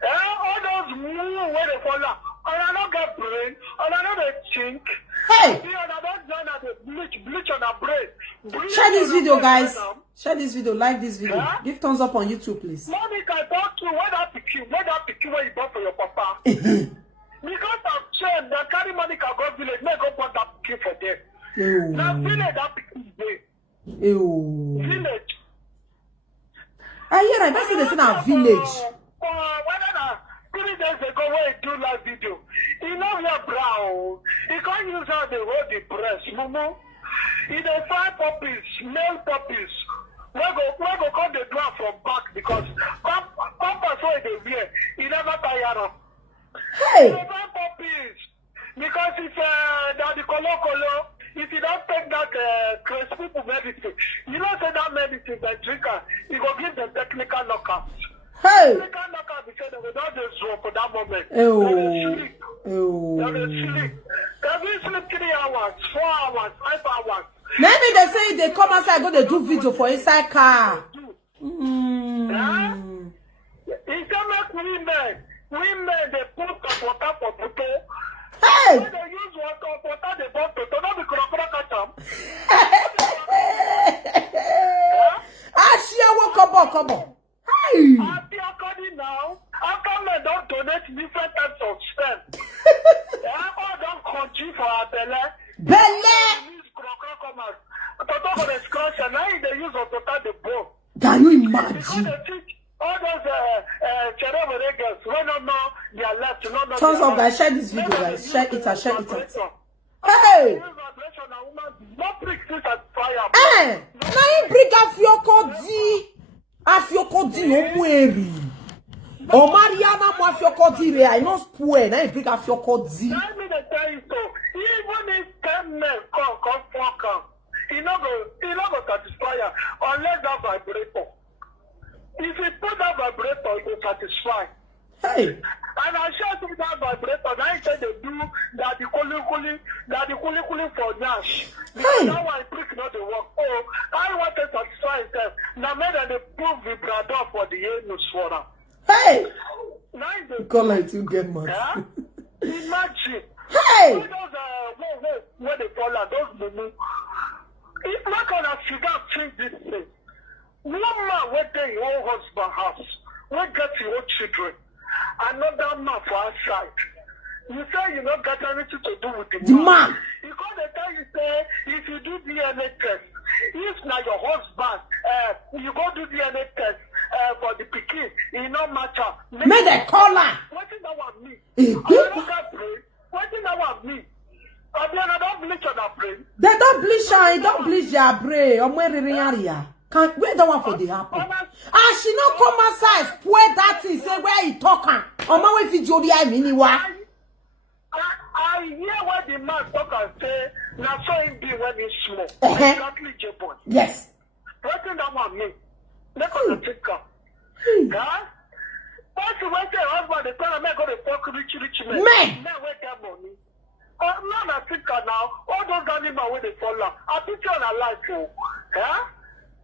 All those move where they fall out. And I don't get brain, and I don't think. Hey! And I don't join at the bleach on the brain. Share this video, guys. Share this video, like this video. Yeah? Give thumbs up on YouTube, please. Monica, talk to where that pick where you bought for your papa. Because of shame, they carry Monica go village, may go put that pick for them. Now village that pick is there. Village. I hear that's what they say in our village. Whether 3 days ago when he do live video, he know your brow. He can't use how they hold the breast, mumu. He dey find puppies, male puppies. We go come the drum from back because pampers where they wear, he never tire them. Hey! He dey find puppies because if that the colo, if you don't take that crazy people medicine, you know say that medicine they drink, he go give them technical knockouts. Hey! Technical knockouts because they don't just zoom for that moment. Ew. They sleep. Every sleep 3 hours, 4 hours, 5 hours. Maybe they say they come outside, go they do video for inside car. Yeah? It's not women, they put up water for people. Hey! When they use water, they bought to not be crocodile catch them. Come on. Hey! After according now, after men don't donate different types of stem. All don't country for our belly. Use crocodile comers. Toto for the scratch and now they use to the bone. Can you Because imagine? they teach all those cherry girls when don't know their left, not know Thumbs up, guys. Share this video, guys. Share it and share it out. Hey! Eh! Now you bring Afiokodi no mueri. O Mariana mo Afiokodi re I no spoil. Now you bring Afiokodi. Let me tell you so. Even if 10 men come fuck he not go satisfy her unless that vibrator. If you put that vibrator, it will satisfy. Hey! And I share with that vibrator. Now he said they do that the kuli for Nash. Because that one prick not the work. Oh, I want to satisfy himself. Now maybe they prove vibrador for the anus for them. Hey! Now they Call like you get mad. yeah? Imagine. Hey! Those where they fall out, those mumu. If not gonna figure out this thing. One man went there your own husband house. Where get your own children. Another man for outside. You say you don't get anything to do with the man. Because they tell you say if you do DNA test, if now your husband you go do DNA test for the pikin, it no matter. Make the caller. What is that one me? I don't get brain. What is that one me? I don't bleach on that brain. They don't bleach her, don't bleach your brain. Or where area. Can't wait that one for the apple. Ah, she no come outside, spoil that thing, say where he talking. Or my way video the I mean I hear what the man talk and say, now so him be when he's small. Exactly, J-boy. Yes. What in that one mean? Make us think of. Huh? What's the way say husband, the time I go to fuck rich men. Men wait that money. I'm not a thinker now. All those animal when they fall out. I picture on a life, oh. Huh?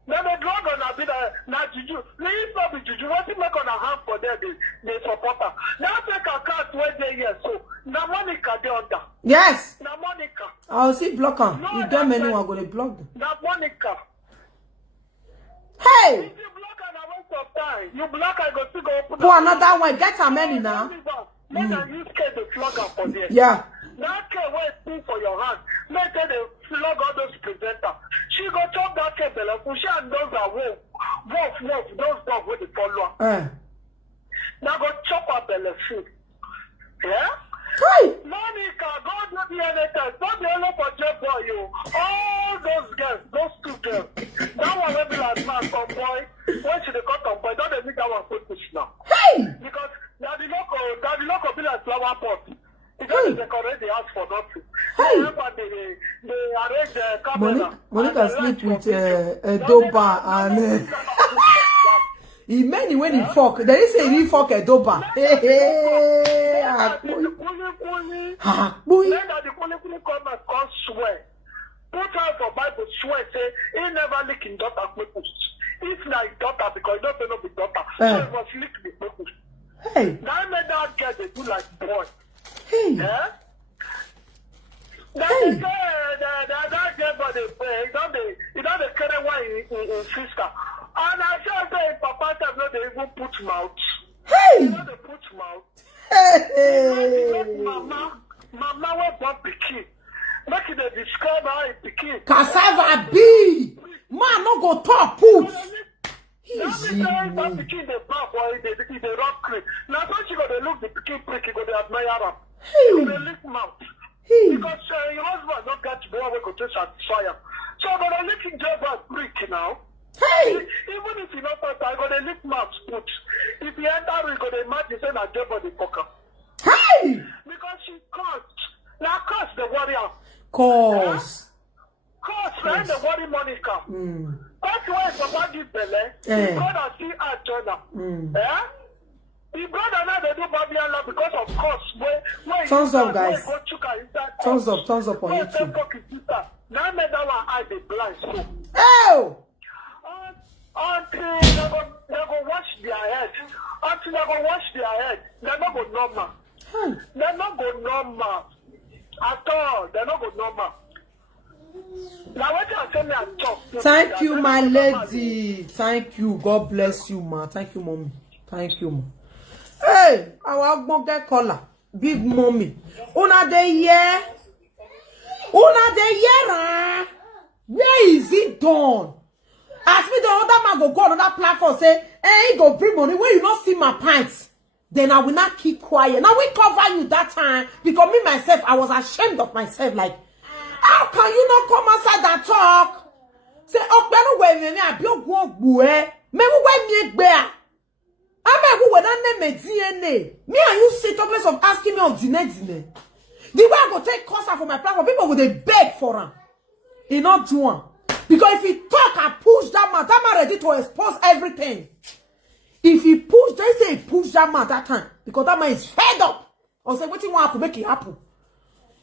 Then the drug on a bit na juju. Leave not be juju. What you make on a hand for them, they support her. Now take a cat where they here, so na Monica they under. Yes. Na Monica. I'll see block her. No, You get many one gonna block them. Na Monica. Hey! If you block her, na waste of time. You block her, go still go open. Put another one. Get her many now. More than you scared the flog her for there. Yeah. That care where it's for your hand. Make her the flog all those presenter. She go chop that care belly. She and those are wolf. Those dogs with the follower. Now go chop her belly food. Yeah? Hey! Monica, God not the anytime. Not the only for J boy, you. All those girls, those two girls. That one will be like man, some boy. When she dey cut on boy, don't they make that one focus now? Hey! Because daddy local be like flower pot. It doesn't decorate the house for nothing. Hey! They arrange the camera. Monica sleep with Edoba and he many when he fuck. There is a he fuck Edoba. Hey! Then that the kuli come and come swear. Put out for Bible swear say he never lick in daughter purpose. If not daughter because he don't know the daughter, so he must lick the purpose. Hey! Now made that girl they do like boy. Hey! Yeah? That girl but they pray. He don't carry one in sister. And I just say papa time no they even put mouth. Hey! You know they put mouth. Hey! Mama will born pikin. Make it a describe how it pikin. Cassava B! Man no go talk put! That means that pikin the back or in the rock creek. Now so she go to look the pikin prick, he go to admire her. He go to lick mouth. Because your husband don't get boy we go to satisfy him. So I'm gonna lick him job and prick now. Hey! Even if you not pass, I go to lick mouth put. If you enter, we go to imagine say na job the fucker. Hey! Because she cursed. Now curse the warrior. Cause. Curse, right? The worry Monica. That's why Papa give Bele. His brother see her Jonah. Eh? His brother now they do Babylon law because of course. Thumbs up, guys. Go chuka inside Thumbs up on YouTube. Now made that one eye the blind so. Oh! Until they go wash their head. Until they go wash their head. They're not go normal. They're not go normal. At all. They're not go normal. Now what you tell me I talk. Thank you, my lady. Thank you. God bless you, ma. Thank you, mommy. Thank you, ma. Hey, our get caller. Big mommy. Una de year. Where is it done? As me the other man go on that platform say, hey, go bring money when you not see my pants. Then I will not keep quiet. Now we cover you that time because me myself, I was ashamed of myself. Like, how can you not come outside and talk? Say, oh, me I be go me when me bear. I when I name DNA. Me and you sit up place of asking me of DNA. The way I go take course for my platform, people will they beg for him. He not do one. Because if he talk and push that man ready to expose everything. If he push, they say he push that man that time. Because that man is fed up. Or say, what you want to make it happen?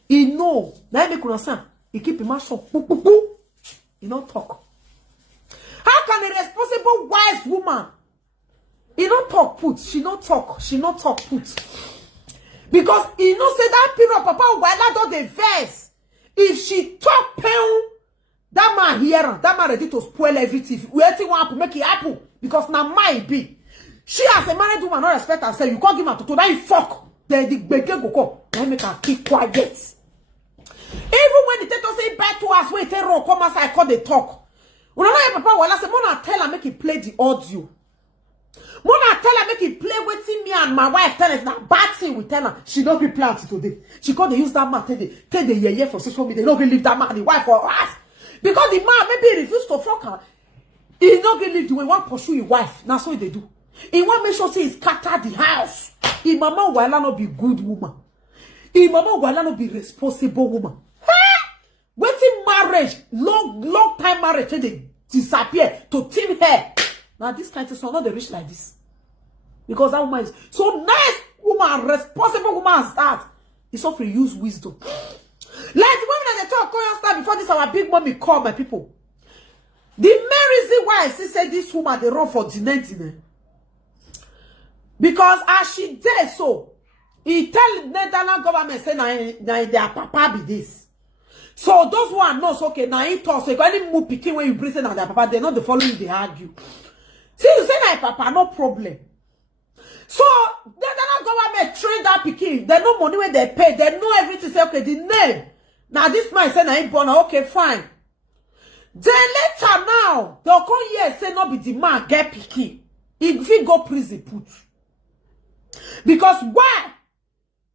He know. Now he make understand. He keep him mouth shut. He not talk. How can a responsible, wise woman? He not talk put. She not talk. She not talk put. Because he know say that period Papa Wala don't the verse. If she talk pen, that man here, that man ready to spoil everything. Waiting want to make it happen. Because now might be. She as a married woman not respect herself. You can't give her to that you fuck. Then the beggar go come. Then make her keep quiet. Even when the tato say back to us, wait, come outside, call the talk. When I know Papa Wala say, Mona tell her make he play the audio. Mona tell her make he play waiting me and my wife tell her now bad thing we tell her. She don't be planted today. She can't use that man take the year for social media. They don't leave that man the wife for us. Because the man maybe he refused to fuck her. He not gonna leave the way he want pursue his wife. That's what they do. He want make sure say he scatter the house. His mama Wala not be good woman. His mama Wala not be responsible woman. Waiting marriage, long time marriage, they disappear to team her. Now this kind of son not the rich like this. Because that woman is so nice woman, responsible woman as that. It's all for use wisdom. Like the women that they talk, call your star before before this our big mommy call my people. The main reason why I say this woman they run for Dinedine. Because as she did so, he tell Netherlands government say na their papa be this. So those one knows okay, now he talks so any move picking when you bring say na their papa, they not the following they argue. See you say na papa, no problem. So Netherlands government train that picking, they know money when they pay, they know everything. Say okay, the name. Now this man say na he born, okay, fine. Then later now, they'll come here say no be the man get picky. If he go prison put. Because why?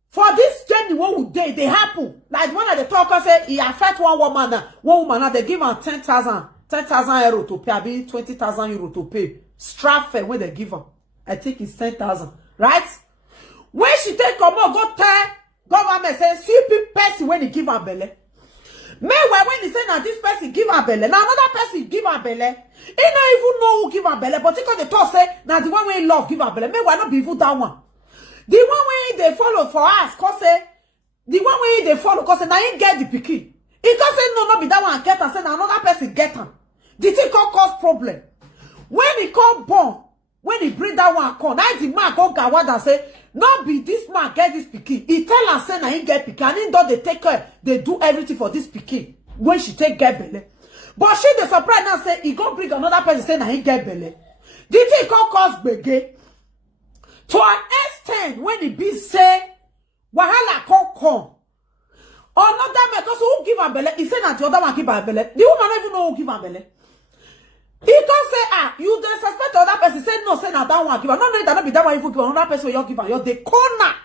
For this journey, what would they happen? Like one of the talkers say he affect one woman now, they give her 10,000 euro to pay, I mean 20,000 euro to pay. Strap when they give her. I think it's 10,000. Right? When she take come out, go tell government say see person when he give her belly. Meanwhile, when he say now this person give her belly, now another person give her belly. He don't even know who give her belly, but he the talk say now the one way love give her belly. Meanwhile, not be even that one. The one way they follow for us, cause say the one way they follow, cause now he get the picky. He can say no, not be that one get and say now another person get him. The thing can cause problem. When he come born, when he bring that one come, now the man go gawad and say, not be this man get this picky. He tell her say now he get picky, and he don't they take care, they do everything for this picky when she take get belly. But she the surprise now say he go bring another person say now he get belly. The thing can cause bege. To an extent when he be say wahala come. Another man, because who give her belly? He said that the other one give her belly. The woman don't even know who give her belly. He can say, you don't suspect the other person. Say no, say now that one give her. No, that not be that one even give her. Another person you give her. You're the corner.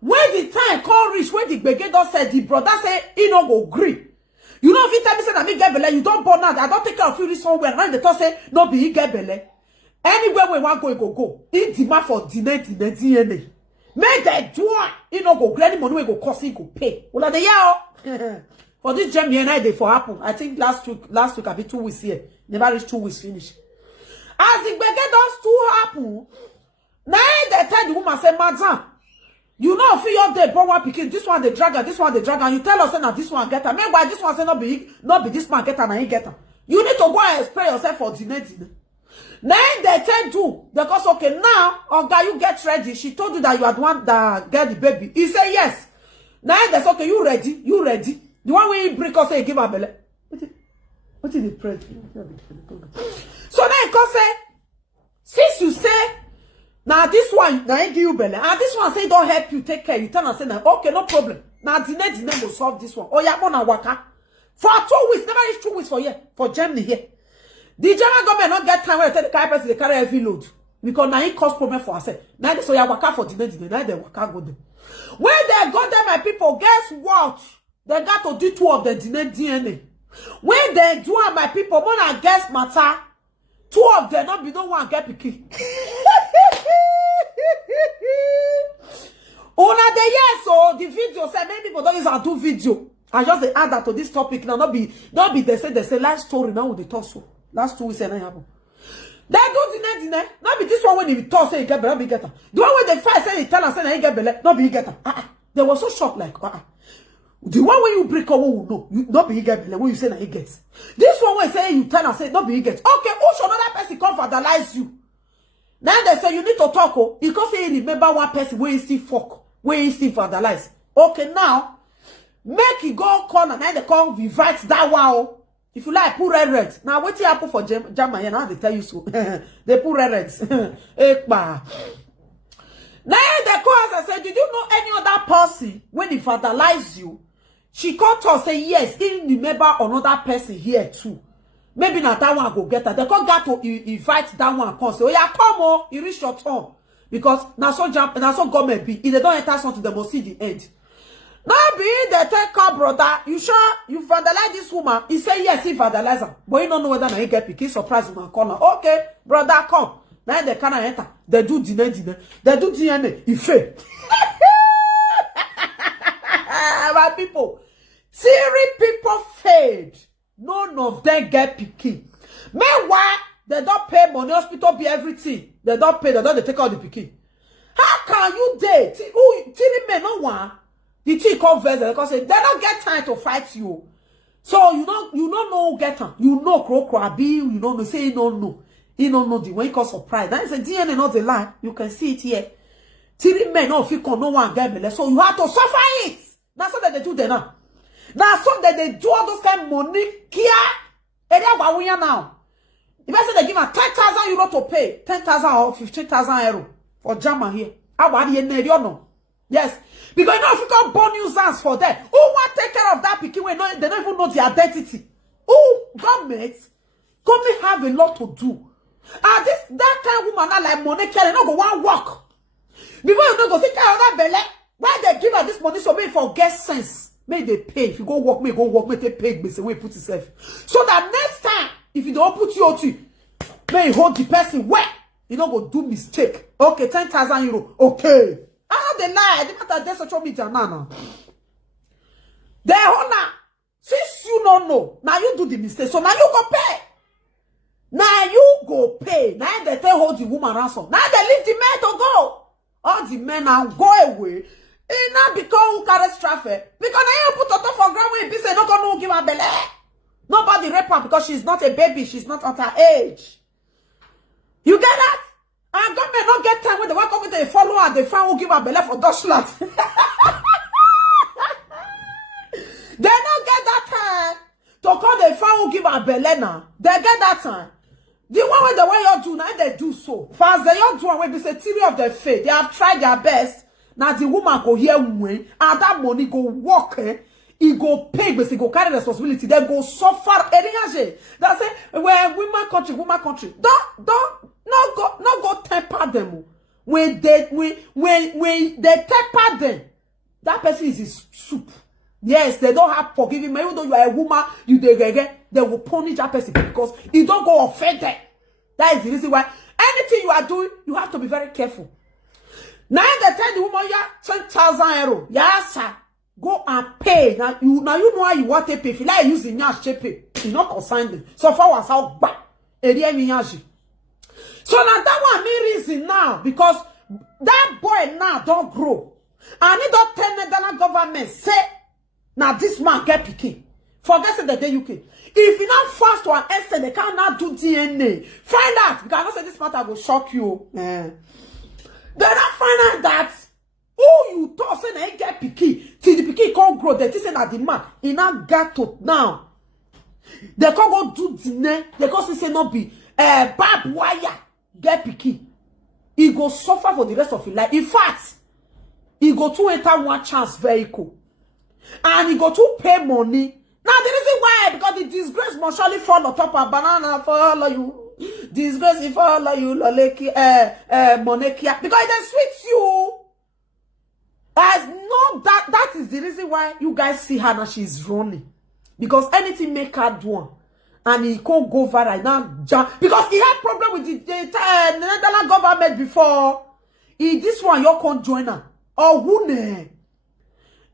When the time come reach, when the beggar don't say, the brother say, he no go agree. You know, if he tell me say that me get belly, you don't born out. I don't take care of you this somewhere. Now the talk say, no be he get belly. Anywhere we want go, he go. He demand for DNA. Make that do it. He no go. Any money we go cost, he go pay. Well, the year for this gem here, I for happen. I think last week I be 2 weeks here. Never reach 2 weeks finish. As the beggar does to happen, now they tell the woman say, Madam, you know, for your day, born one picking, this one the dragger, this one the dragger. You tell us that this one get her. Meanwhile, this one say not be this man get her, and he get her. You need to go and spray yourself for dinner. Now they tell you because okay now, Oga, you get ready. She told you that you are the one that get the baby. He say yes. Now that's okay. You ready? You ready? The one where he break us say give her belly. What is the prayer? So now he can say, since you say now this one now he give you belly, and this one say don't help you take care. You turn and say now okay no problem. Now the next will solve this one. Oh yeah, mona waka for 2 weeks. Never reach 2 weeks for here for Germany here. The German government not get time where they tell the carry person they carry heavy load because now it cause problem for herself. Now they so you waka for the now they waka go there. When they go there, my people, guess what? They got to do 2 of the DNA. When they do it, my people, more than guess matter. 2 of them not be no one get picky. Una the yes, so the video say many people don't use and do video. I just they add that to this topic now. Not be they say life story now with the talk so. Last 2 weeks and I happen. They do dinner. Not be this one when he talk say he get better, be get her. The one when they fight say he tell us say he get better, not be he get her. They were so shocked like the one when you break up will know, you not be he get better when you say that he gets. This one when say you tell us say not be he gets. Okay, who should another person come vandalize you? Now they say you need to talk. Oh, because say you remember one person where he still fuck, where he still vandalize. Okay, now make it go corner. Now they come revert that one. Oh. If you like, put red. Now, what happen for German here? Now they tell you so. They put red. Now the cause I said, did you know any other person when he vandalize you? She called to say yes. He remember another person here too. Maybe not that one go get her. They can't get to invite that one. Come say, oh yeah, come on, you reach your turn because now so jump, now so government be. If they don't enter something, they must see the end. Now be the take her brother. You sure you vandalize this woman? He say yes, he vandalize her, but you don't know whether he get picky. Surprise woman corner. Okay, brother, come. Now they cannot enter. They do DNA. They do DNA. He fail. My people, 3 people failed. None of them get picky. Meanwhile, they don't pay money. Hospital be everything. They don't pay. They don't take out the picky. How can you date? Who 3 men no one? The tea come first because they don't get time to fight you. So you don't know get am. You know Krokrabi, you don't know, say you don't know. You don't know the way cause surprise. That is a DNA, not a lie. You can see it here. 3 men no fit come, no one get belle. So you have to suffer it. That's what they do there now. That's what they do all those kind of money kia. Area what we are now. If I say they give her 10,000 euro to pay, 10,000 or 15,000 euro for Jama here. I want you know. Yes. Because you know if you got born users for that, who want take care of that pikin when they don't even know the identity? Who government come have a lot to do. And that kind of woman not like money carry no go one work. Before you don't go see care of that belly, why they give her this money so may for get sense. May they pay. If you go work, may they pay the way put yourself. So that next time, if you don't put your OT, may you hold the person where you don't go do mistake. Okay, 10,000 euro. Okay. I know they lie. They matter their social media now. They honor. Since you don't know, now you do the mistake. So now you go pay. Now you go pay. Now they tell hold the woman ransom. Now they leave the man to go. All the men now go away. It now become who carries traffic. Because now you put her for ground when you say no gonna give her belly. Nobody rape her because she's not a baby. She's not at her age. You get that? And government not get time when they walk up with a follower, they find who give her belly for Dutchland. They don't get that time to call the find who give her belly now. They get that time. The one way the way you do now, they do so. Fast they you do when they say theory of their faith. They have tried their best. Now the woman go here win, and that money go work. He go pay, but he go carry responsibility. They go suffer. That's it. When woman country. Don't go temper them. When they temper them, that person is his soup. Yes, they don't have forgiving. Even though you are a woman, they will punish that person because you don't go offended. That is the reason why anything you are doing, you have to be very careful. Now they tell the woman, yeah, 10,000 euro. Yes, sir. Go and pay. Now you know how you want to pay. If you like using your pay, you not consign them. So far as how bad. So now that one main reason now because that boy now don't grow. And he don't tell Netherlands government say now this man get pikin. Forget the day UK. If you not fast to an extent, they cannot do DNA. Find out because I know say this matter will shock you. They not find out that who you thought say they get pikin till the pikin can't grow. They say that the man he not got to now. They can't go do DNA. They can't say not be barbed wire get pikin. He go suffer for the rest of his life. In fact, he go to enter one chance vehicle. And he go to pay money. Now the reason why, because the disgrace must surely fall on top of banana follow you. Disgrace if follow you, loleki, monekia. Because it sweets you. As no that is the reason why you guys see her now she's running. Because anything make her do. And he can't go viral now. Because he had problem with the Netherlands government before. This one you can't join her. Oh who ne?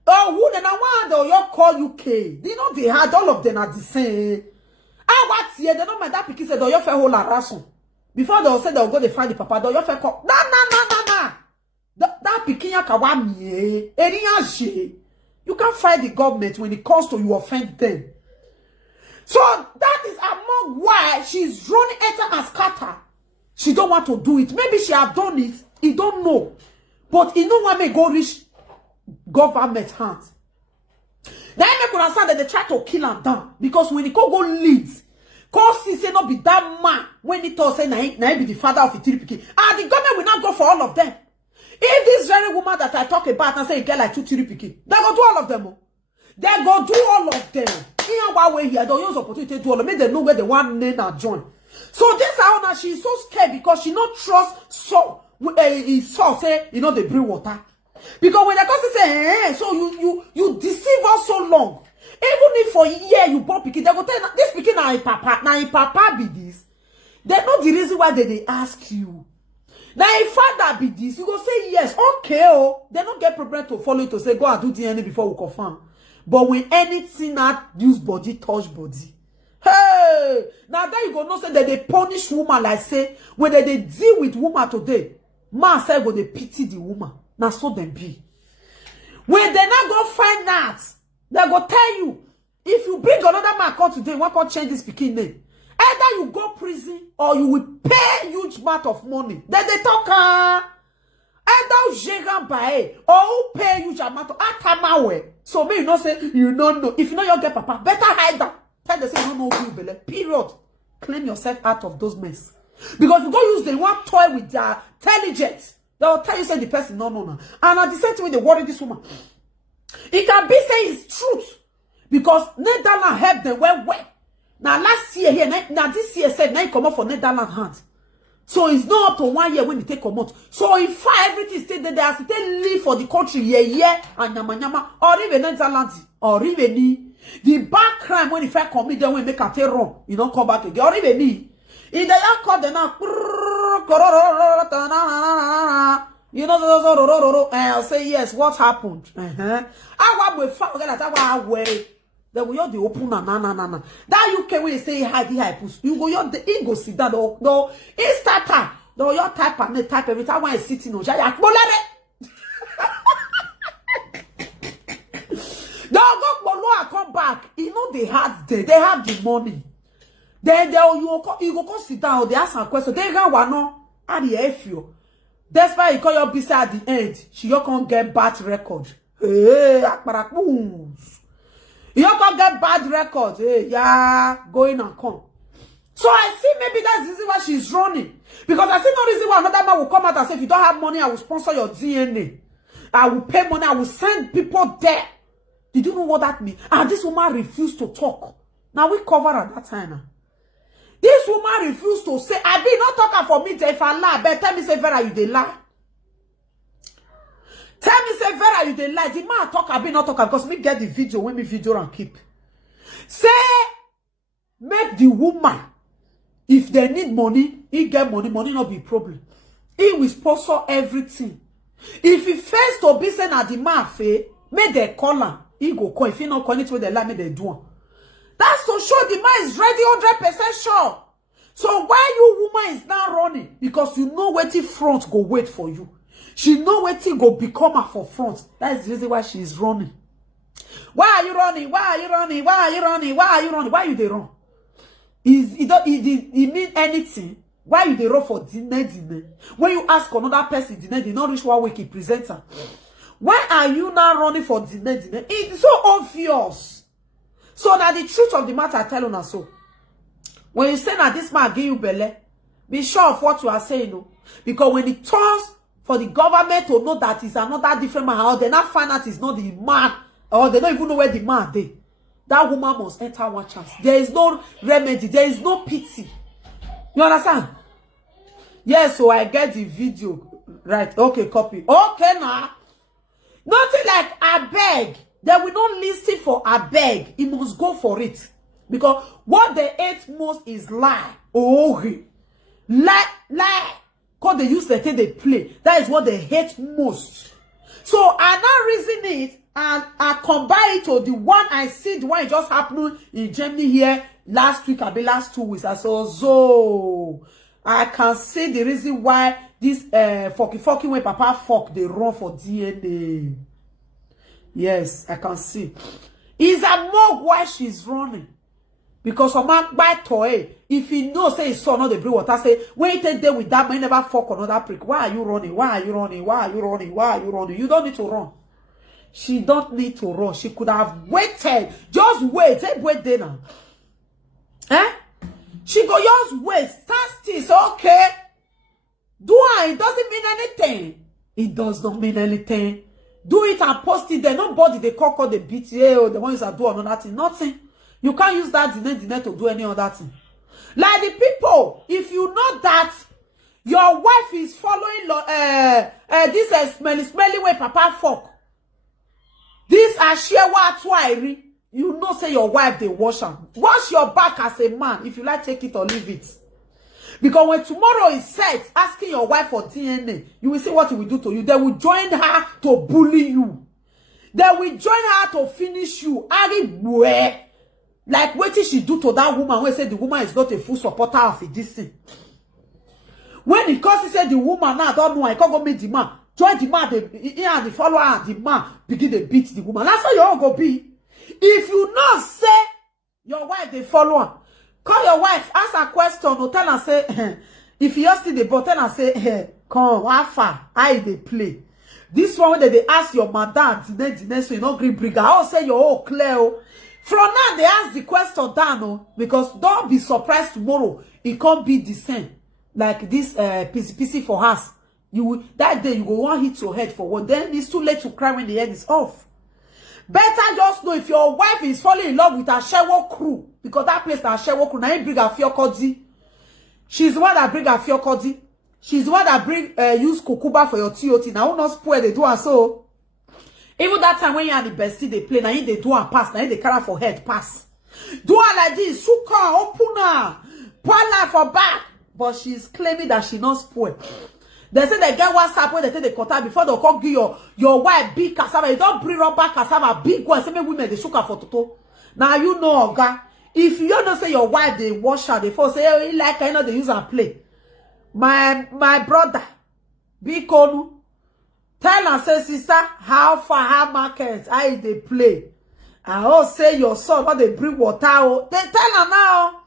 Oh, who then I want you call UK? You know they had all of them at the same. I what here? They don't mind that pikin said do you fair whole ransom. Before they say they'll go they find the papa. Do you fair call? Nah. That pikin ya kawami eh. You can't fight the government when it comes to you offend them. So that is among why she's running enter and scatter. She don't want to do it. Maybe she have done it. He don't know. But he know what may go reach government hands. Now I make understand that they try to kill him down because when he go leads, cause he say not be that man when he told say na be the father of the three pikin. And the government will not go for all of them. If this very woman that I talk about and say you get like 2 three pikin, they go do all of them. They go do all of them. In one way here, they'll use opportunity to do all of them. Make them know where they want name and join. So this how now she's so scared because she not trust so say you know they bring water. Because when they come to say, so you deceive us so long. Even if for a year you born pikin, they go tell this pikin now in papa be this. They know the reason why they ask you. Now if father be this, you go say yes, okay, oh. They don't get problem to follow you to say go and do DNA before we confirm. But when anything not use body, touch body. Hey, now then you go know say that they punish woman like say when they deal with woman today, man say go they pity the woman. Now so them be. When they not go find out, they go tell you, if you bring another man come today, one can change this pikin name. Either you go prison or you will pay huge amount of money. Then they talk either Jegan Bae or pay huge amount of Atamawe. So me, you know, say you don't know. If you know you get papa, better hide that. Tell them say you don't know who you believe. Period. Claim yourself out of those mess. Because you go use the one toy with their intelligence. They'll tell you say the person no. And at the same time they worry this woman. It can be say it's truth. Because Netherlands helped them well. Now last year here, now this year said now you come up for Netherlands hand. So it's not up to 1 year when you take come out. So if everything stay there, they have to live for the country yeah, and nyama, or even Netherlands, or even the bad crime when if I commit them when make a take wrong, you don't come back again, or even me. If they are called them now, you know, I'll say yes, what happened? I want to find that I will. Then we all the open na. That UK when they say hide you go your the ego sit down no starter. No your type and type every time when I sit in Oja yak bolare. Don't go bolo and come back. You know they have the money. Then you go sit down, they ask a question. They got one no and the F you. That's why you call your busy at the end. She you can't get bad record. Hey, akbarakus. You can get bad records. Hey, yeah, going and come. So I see maybe that's the reason why she's running. Because I see no reason why another man will come out and say, if you don't have money, I will sponsor your DNA. I will pay money. I will send people there. Did you know what that means? And this woman refused to talk. Now we cover at that time. Now. This woman refused to say, I be not talking for me if I lie. But tell me, say, Vera, you dey lie. Tell me, say, Vera, you dey lie. The man talk, I be not talk because me get the video when me video and keep. Say, make the woman, if they need money, he get money not be problem. He will sponsor everything. If he fails to be saying at the man, make they call him. He go call. If he not call it with the lie, make they do him. That's to show the man is ready 100% sure. So why you woman is now running? Because you know what the front go wait for you. She know what he go become her for front. That is the reason why she is running. Why are you running? Why are you running? Why are you running? Why are you running? Why you they run? It mean anything? Why you they run for dinner? When you ask another person dinner, not reach 1 week he presenter. Why are you now running for dinner? It's so obvious. So now the truth of the matter I tell you so. When you say that this man give you belly, be sure of what you are saying. No? Because when it turns for the government to know that it's another different man, or they not find out it's not the man, or they don't even know where the man is, that woman must enter one chance. There is no remedy. There is no pity. You understand? Yes, so I get the video. Right. Okay, copy. Okay, now. Nothing like I beg. They will not listen for I beg. He must go for it. Because what they hate most is lie. Oh, lie. Because they use the thing they play. That is what they hate most. So I now reason it and I combine it to the one I see, the one it just happened in Germany here last week, last 2 weeks. I saw so I can see the reason why this fucking when Papa fuck they run for DNA. Yes, I can see. Is a more why she's running. Because a man buy toy, if he knows say his son not the blue water, say, wait a day with that man never fuck another prick. Why are you running? Why are you running? Why are you running? Why are you running? You don't need to run. She don't need to run. She could have waited. Just wait. Hey, wait there now. Eh? She go just wait. Stand still. So, okay. Do I? It doesn't mean anything. It does not mean anything. Do it and post it there. Nobody they call the BTA or the ones that do another thing. Nothing. You can't use that dinner to do any other thing. Like the people, if you know that your wife is following this smelly way Papa fuck. This Ashewa Twairi, you know say your wife they wash her. Wash your back as a man. If you like, take it or leave it. Because when tomorrow is set, asking your wife for DNA, you will see what he will do to you. They will join her to bully you. They will join her to finish you. Like what did she do to that woman when said the woman is not a full supporter of this thing? When he cause he said the woman now don't know I can't go meet the man. Join the man, and the follower and the man begin to beat the woman. That's how you all go be. If If you not say your wife they follow her, call your wife, ask a question, or tell her say, if you still the button and say, hey, come, how far? I they play. This one when they ask your madam, the next one, you not bring her. I'll say you're all clear. From now, they ask the question down, because don't be surprised tomorrow. It can't be the same. Like this PC for us. You will, that day you go want hit your head for what? Then it's too late to cry when the head is off. Better just know if your wife is falling in love with a Shewo crew, because that place that Shewo crew, now you bring a Fiokodi. She's the one that bring a Fiokodi. She's the one that bring use Kukuba for your TOT. Now who not spoil they do and so. Even that time when you are the bestie they play, now they do and pass, now they carry for head pass. Do her like this, suka, open her, pala for back. But she's claiming that she not spoil. They say they get WhatsApp when they take the quota before they come give your wife big cassava. You don't bring rubber cassava, big one. Say me women they sugar for toto. Now you know, Oga. If you don't say your wife they wash her, they first say hey, like I know they use and play. My brother, big Konu, tell and say sister how far her market I they play. I all say your son when they bring water. Oh, they tell her now.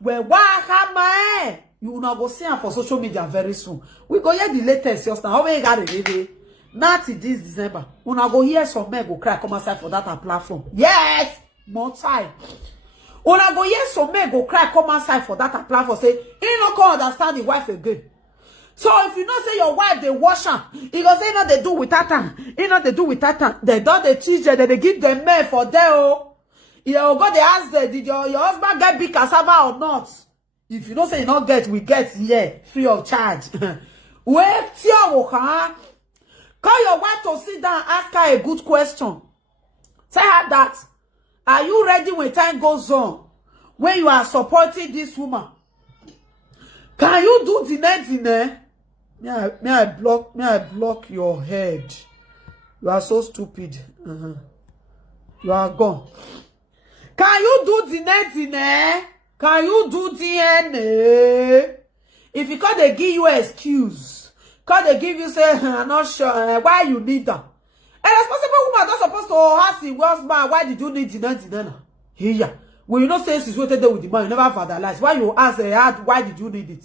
Well, why have my you will not go see her for social media very soon. We go hear the latest just now. How many got it? Not this December. We not go hear some men go cry come outside for that platform. Yes, more time. We not go hear some men go cry come outside for that platform. Say, he not can understand the wife again. So if you not say your wife they wash her, he go say you know they do with that. You know they do with that. They don't they teach them. They give them men for them. Oh, you go they ask them, did your husband get big cassava or not? If you don't say you not get, we get here free of charge. Wait, call your wife to sit down, ask her a good question. Tell her that, are you ready when time goes on? When you are supporting this woman? Can you do the next thing? May I block your head? You are so stupid. You are gone. Can you do the next thing? Can you do DNA? If you can't, they give you an excuse. Can't they give you say, I'm not sure why you need that. A responsible woman not supposed to ask the husband, why did you need DNA? Here. When you not say she's waited there with the man, you never vandalize. Why you ask why did you need it?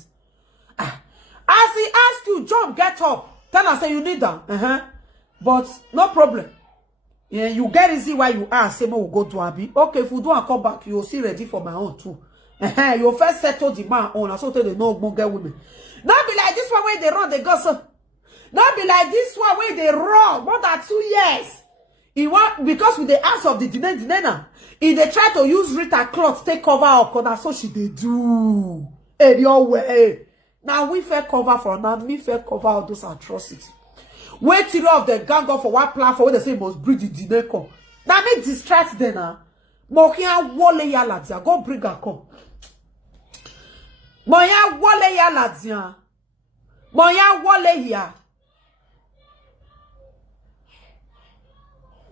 As he ask you, jump, get up. Tell her, say you need that. But no problem. Yeah, you get easy why you ask, say, we'll go to Abi. Okay, if we do and come back, you'll see ready for my own too. You first settle the man on, and so they know won't get women. Not be like this one where they run, they go so. Not be like this one where they run more than 2 years. He want because with the answer of the dinner, if they try to use Rita cloth take cover up, and so she they do. Hey, your way. Now we fair cover for now, me fair cover all those atrocities. Wait till of the gang up for one platform where they say must bring the dinner come. Now me distract them now. Mokia wole ya ladia, go bring her come. Moya wole ya ladia. Moya wole ya.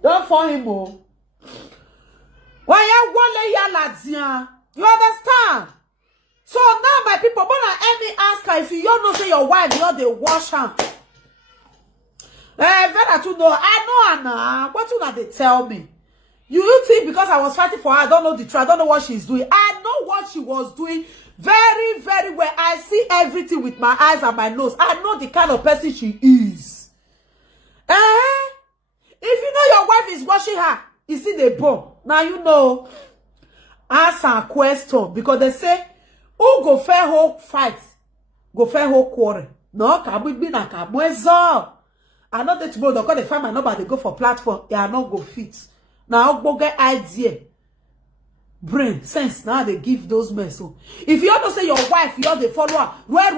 Don't for him, oh. Moya wole ya ladia. You understand? So now my people, let me ask her if you don't know say your wife, you know they wash her. Better to know. I know Anna. What do they tell me? You think because I was fighting for her, I don't know the truth, I don't know what she's doing. I know what she was doing very, very well. I see everything with my eyes and my nose. I know the kind of person she is. If you know your wife is washing her, you see the bone. Now you know. Ask her a question because they say, who go fair whole fight? Go fair whole quarrel. No, kabu be na kabwezo. I know that tomorrow because they find my number, they go for platform. They are not go fit. Now go get idea. Brain, sense. Now they give those men. So if you don't say your wife, you are the follower. Where?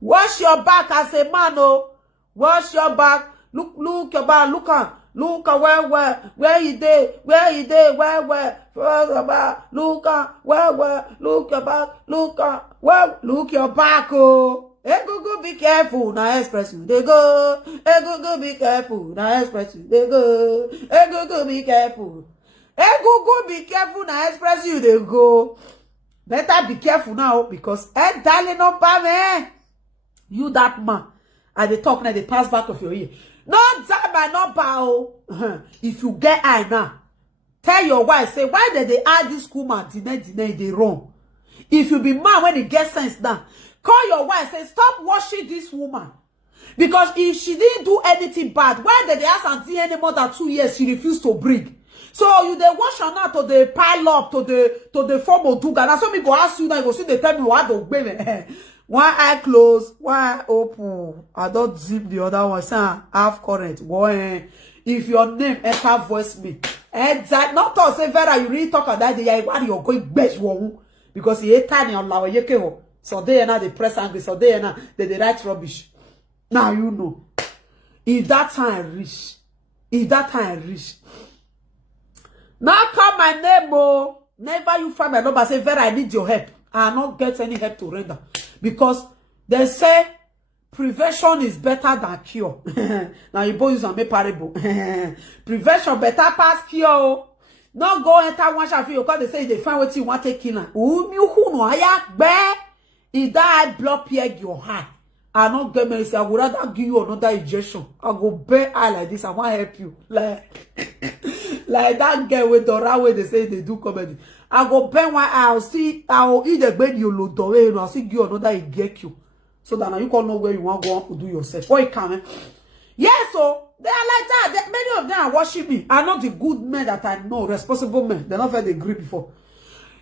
Wash your back as a man, oh. Wash your back. Look your back. Look where you dey, where, look your back, look your back, oh. Go be careful, now express you, they go. Go be careful, now express you, they go. Go be careful. Go be careful, now express you, they go. Better be careful now, because darling, no man. You that man. And they talk now, they pass back of your ear. Not that my number, oh. If you get eye now, tell your wife, say, why did they add this woman? Deny, they wrong. If you be man when it gets sense now, call your wife, say, stop watching this woman. Because if she didn't do anything bad, why did they ask auntie any more than 2 years she refused to bring? So you they wash her now to the pile up to the form of duga. Now some people ask you now, you go see they tell me what to baby. One eye closed, one eye open. I don't zip the other one. Say half current. Boy, if your name enter voice me, exact not to say Vera, you really talk about that. Why you're going best one because he ain't tiny on law. So they now they press angry. So they now they write rubbish. Now you know. If that time reach, now call my name, oh. Never you find my number. Say Vera, I need your help. I not get any help to render because they say prevention is better than cure. Now you both use a parable. Prevention better pass cure. Not go enter one shot you because they say they find what you want to kill. You know I if that blood plug your heart. I not get me. I would rather give you another injection. I go bare eye like this. I want to help you. Like that girl with Dora where they say they do comedy. I go bare one eye. I'll eat the bed you load away. And I'll see you another inject you. So that now you can know where you want to go and do yourself. Or you can. Yeah, so they are like that. Many of them are watching me. I know the good men that I know, responsible men. They're not very agree before.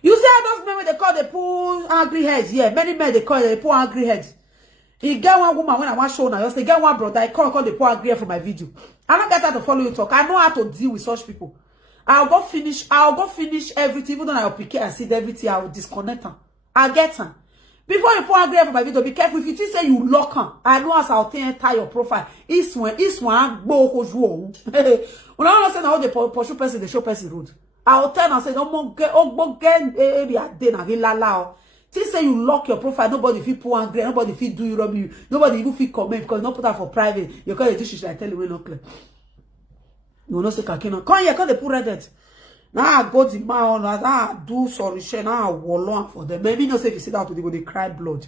You see those men when they call they pull angry heads. Yeah, many men they call they pull angry heads. He get one woman when I want show now. Just they get one brother. I call the poor agree for my video. I don't get how to follow you talk. I know how to deal with such people. I'll go finish everything. Even though I'll pick and see everything, I'll disconnect her. I'll get her. Before you poor agree for my video, be careful. If you think say you lock her, I know as I'll enter your profile. It's one go when I don't say now they pursue person, they show person road. I'll tell and say don't get area then since say you lock your profile, nobody feel poor angry, nobody feel do you rub you, nobody even feel comment because not put that for private. You call the dish like tell you when not clear. You will not say kakino. Come here, call the poor reddit. Now I go the man now I do sorry share now I wall for them. Maybe not say if you sit down to they go they cry blood.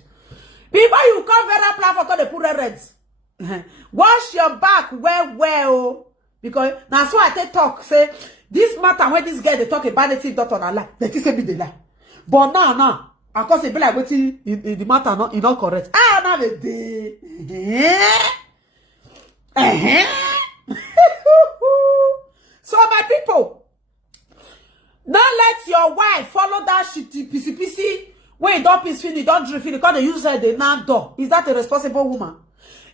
Before you come very platform call the poor reddit. Wash your back well. Because now so I take talk say this matter when this guy they talk about the doctor and lie. They say be the lie. But now. Of course, it be like waiting the matter not correct. Ah, now the day. So my people, don't let your wife follow that shitty PCPC when you don't piece finish, don't drink finish because they use the now door. Is that a responsible woman?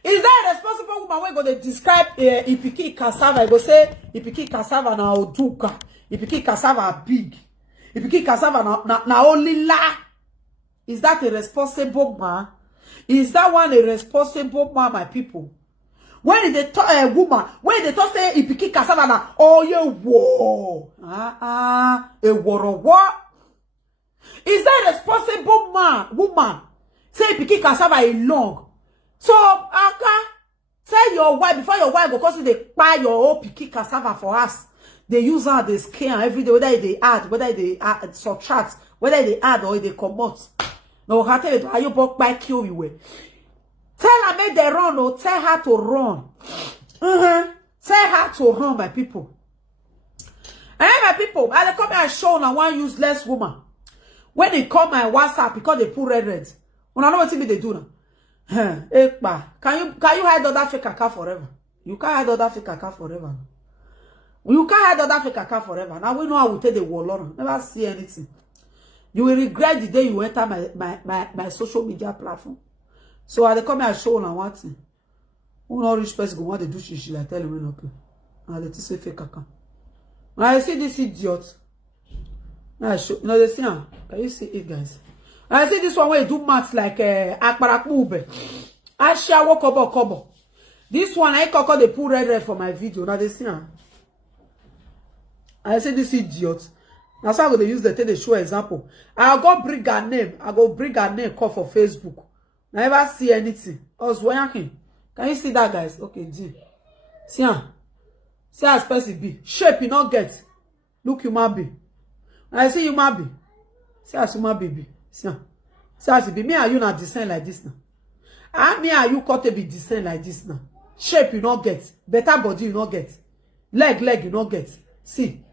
Is that a responsible woman when go to describe Ipiki cassava? I go say Ipiki cassava na oduka, Ipiki cassava big, Ipiki cassava na only la. Is that a responsible man? Is that one a responsible man, my people? When they talk a woman, when they talk say Ipiki cassava na oh yeah whoa a war what? Is that a responsible woman? Say Ipiki cassava a long. So tell your wife before your wife go cause they buy your whole Ipiki cassava for us. They use her they scan every day whether they add, whether they subtract, whether they add or they commot. No, are you both by kill you? Tell her make they run or tell her to run. Tell her to run, my people. And my people, I come and show now one useless woman. When they call my WhatsApp because they put red. When I know what they do now. Can you hide other fake account forever? You can't hide other fake account forever. You can't hide other fake account forever. Now we know how we take the wall. Never see anything. You will regret the day you enter my social media platform. So I come and show on one thing. Who not rich person go want to do shit like tell him okay. And they say fake account. When I see this idiot, I show you know the thing. Can you see it, guys? When I see this one where you do maths like Akbarakmube. I share walk kobo. This one I call the pull red for my video. Now the thing. I see this idiot. That's why I'm going to use the thing to show example. I'll go bring her name. I'll go bring her name call for Facebook. I never see anything. I was working. Can you see that, guys? Okay, D. See how expensive be. Shape you not get. Look human be. When I see human be. See as human baby. See as it be. Me and you not descend like this now. And me and you got to be descend like this now. shape you not get, better body you not get, leg you not get. See,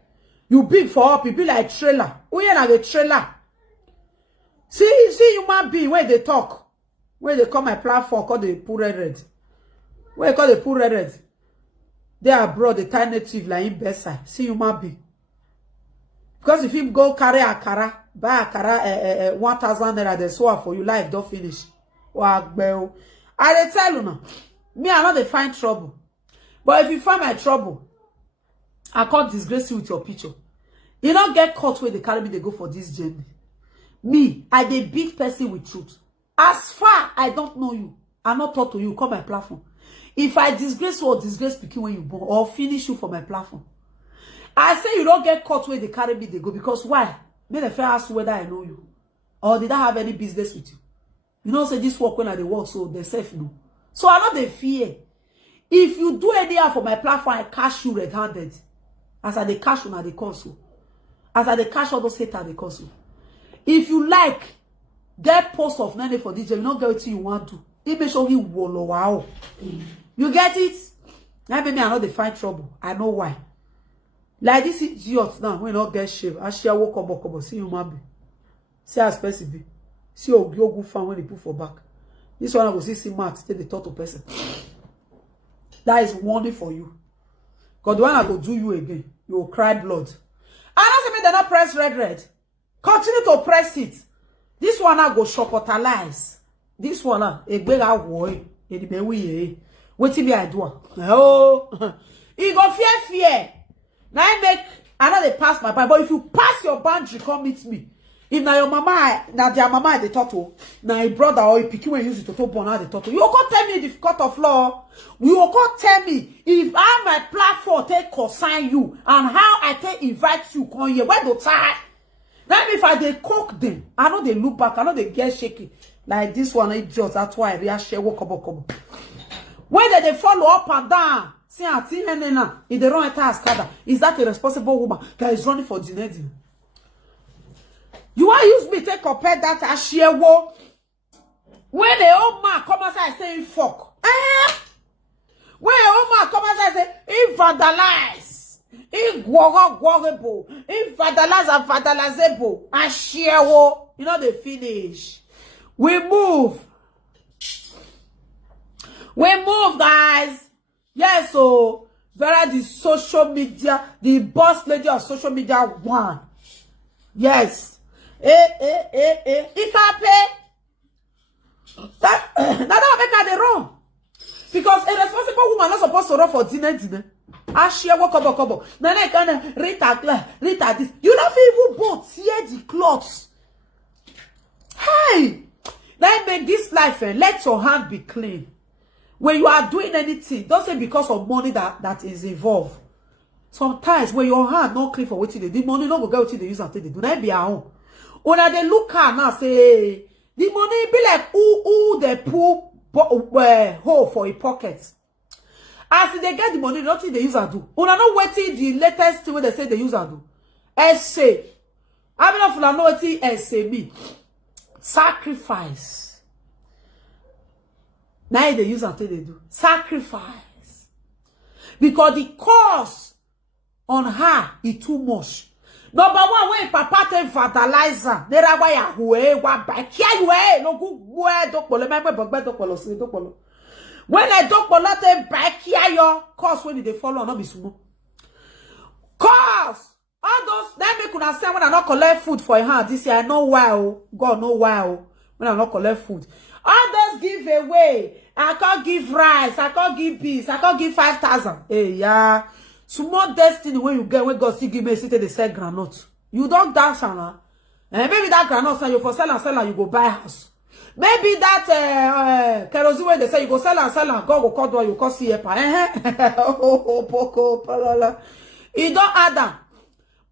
you big for up, you be like trailer. We ain't like a trailer. See human being where they talk, where they call my platform, call the poor red. Where they call the poor red. They are abroad, the tiny native like in Bedside. See human being. Because if you go carry akara, buy akara 1,000 naira, they swap for you, life don't finish. I tell you now, me I know they find trouble. But if you find my trouble, I can't disgrace you with your picture. You don't get caught where they carry me, they go for this journey. Me, I the big person with truth. As far I don't know you, I not talk to you, come my platform. If I disgrace you or disgrace speaking when you born, or finish you for my platform. I say you don't get caught where they carry me, they go. Because why? May the fair ask whether I know you. Or did I have any business with you? You know, say this work when I they work, so they safe no. So I know they fear. If you do anyhow for my platform, I cash you red-handed. As I they cash you, they console. As I they cash all those haters, they console. If you like, get post of Nene for DJ, you not get what you want to. It make sure you wallow wow. You get it? Now baby, I know they find trouble. I know why. Like this idiot now, we not get shave. I share walk up, see you man be. See how expensive be. See your good fan when they put for back. This one I will see Matt take the thought of person. That is warning for you. Because the one I go do you again, you will cry blood. And also me they not press red. Continue to press it. This one I go shopotalize. This one a big boy. Waiting me I do. Oh, he go fear. Now I make another pass my boundary. But if you pass your boundary, come meet me. If now your mama, now their mama the turtle, now your brother or your picky when use it to born out the turtle, you can't tell me the court of law. You can't tell me if I my platform take consign you and how I take invite you come here. Where do tie? Then if I they cook them, I know they look back, I know they get shaky. Like this one, idiot. That's why I share walk up. When they follow up and down, see a team in the wrong task. Is that a responsible woman that is running for Dinedi? You want use me to compare that as share war? When the old man come outside saying fuck. When the old man come outside say he vandalize, he guarable, he vandalize and vandalizable, and share war. You know they finish. We move, guys. Yes, so Vera, the social media, the boss lady of social media one. Yes. If I pay that, now make her the wrong. Because a responsible woman not supposed to run for dinner. As she walk up. Then I can read this. You don't even both tear the clothes. Hey, then make this life let your hand be clean. When you are doing anything, don't say because of money that is involved. Sometimes when your hand not clean for what they do, money not go get what they use until they do not be our own. When they look at now say the money be like who they pull hole for a pocket. As they get the money, nothing they use and do. When I know what the latest thing they say they use and do. Essay. I mean not know what essay me. Sacrifice. Now they use until they do. Sacrifice. Because the cost on her is too much. Number one, when papa take fertilizer, they are why you back here. No good word. When I don't take back here, your cost when they follow, not be small. Cost. All those, then me could say when I not collect food for a hand this year, I know why. God know why. When I not collect food. All those give away. I can't give rice. I can't give beans. I can't give 5,000. Hey, yeah. Small destiny when you get when God still give me city they sell granite. You don't dance and maybe that granite you for sell and you go buy house. Maybe that kerosene where they say you go sell and God go call door you call see It don't add them.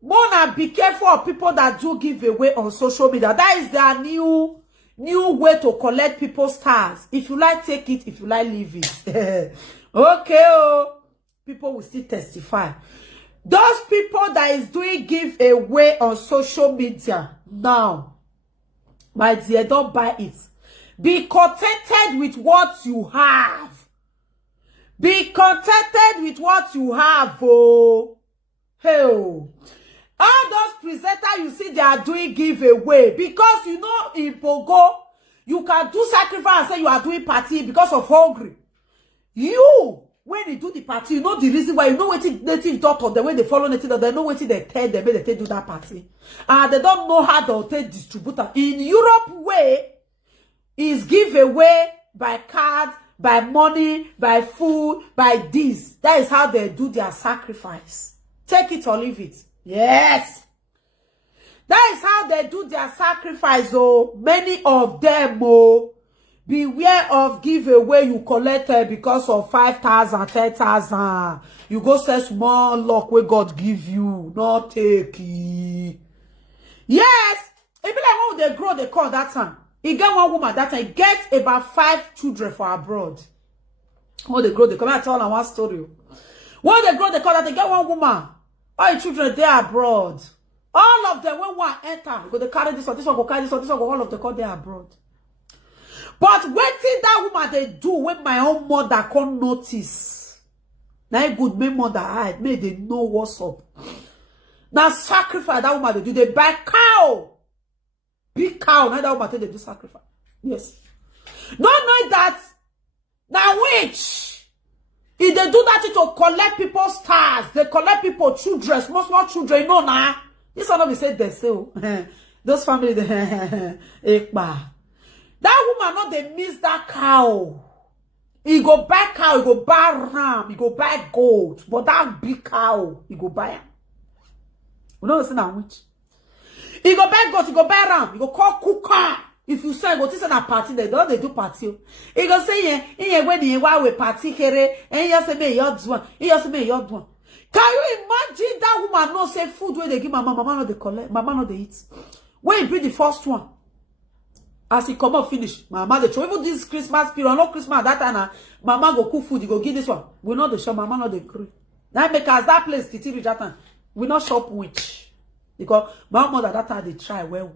Mona, be careful of people that do give away on social media. That is their new way to collect people's stars. If you like, take it. If you like, leave it. Okay, oh. People will still testify. Those people that is doing giveaway on social media now, my dear, don't buy it. Be contented with what you have. Be contented with what you have, oh. Hey, oh. All those presenters you see, they are doing giveaway because you know in Pogo, you can do sacrifice and say you are doing party because of hungry. You, when you do the party, you know the reason why. You know what native doctor, the way they follow native doctor, they know what they tell them when they do that party. And they don't know how to take distributor. In Europe way, is giveaway by cards, by money, by food, by this. That is how they do their sacrifice. Take it or leave it. Yes. That is how they do their sacrifice, oh. Many of them, oh. Beware of giveaway you collected because of 5,000, 10,000. You go say small luck where God give you. Not take it. Yes. It be like when they grow, they call that time. He get one woman that time. Get about 5 children for abroad. When they grow, they come and tell one story. When they grow, they call that they get one woman. All the children they abroad. All of them when one enter, go they carry this one go carry this one go all of them call they abroad. But waiting that woman they do when my own mother can't notice. Now good my mother hide, may they know what's up. Now sacrifice that woman they do. They buy cow. Big cow. Now that woman they do sacrifice. Yes. Not knowing that. Now which? If they do that to collect people's stars, they collect people children, small children, you know now. This one be said they say, those family they that woman not they miss that cow. He go buy cow, he go buy ram, he go buy goat, but that big cow, he go buy. We don't listen that which. He go buy goat, he go buy ram, he go call cooker. If you say go to a party, they don't they do party. He go say yeah, when you we party here, and you say me your one, you say me your one. Can you imagine that woman not say food where they give mama not they collect, mama not they eat. When you bring the first one, as he come up finish, mama they throw. Even this Christmas period, no Christmas that time, mama go cook food, you go give this one. We not the shop, mama not the crew. That make us that place titi reach that time. We not shop which because my mother that time they try well.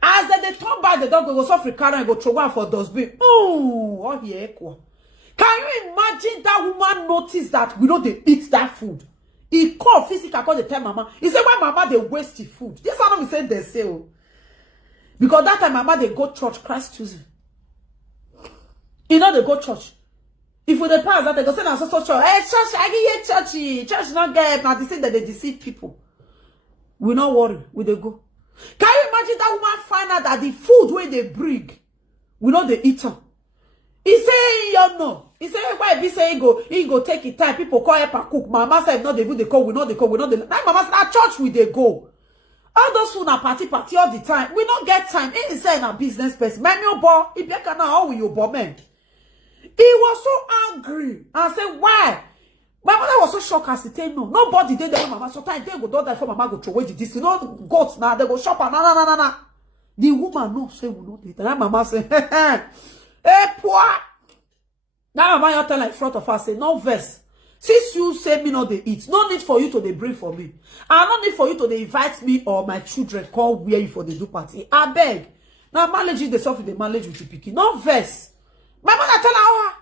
As they turn back, the dog go suffer carry and go throw one for dustbin. Oh, here equal. Can you imagine that woman notice that we know they eat that food? He call physical call the tell mama. He said why mama they waste the food. This one we say they say oh. Because that time mama they go church Christ Tuesday. You know they go church. If we they pass that they go say na so church. Hey church, I get here church not get now they say that they deceive people. We not worry, we they go. Can you imagine that woman find out that the food where they bring, we know they eat them. He say, you know. He say, why be say he go take it time. People call help and cook. Mama said, no, they do the call. We know they call. We know the. Now mama said, at church we they go. All those food are party all the time. We don't get time. He say a business person. Man, your boy, if you can how will you boy man? He was so angry and said, why? My mother was so shocked as he said, no. Nobody did that. Mama, sometimes they go do that for mama go throw away this. You know, goats now, they go shop and na. The woman no say we know that. And mama say, hey, poor. Now mama you tell in front of us, say, no verse. Since you say me not they eat, no need for you to they bring for me. And no need for you to they invite me or my children come where you for the do party. I beg. Now manage the stuff they manage with the picky. No verse. My mother tell her.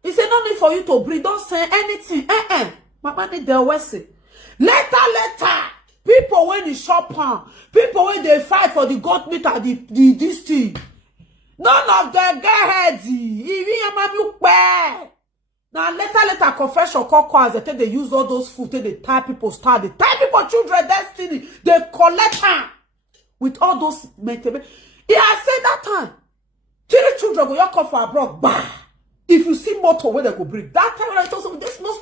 He said, no need for you to bring. Don't say anything. Mama need the West. Later. People when they shop on. People when they fight for the goat meat and the this thing. None of them get heady. Even your mommy pay. Now later confession call as they use all those food. They tie people star. They tie people children destiny. They collect her with all those maintenance. He has said that time. 3 children will come for abroad. Bah. If you see motor where they go bring, that time when I told you with this small.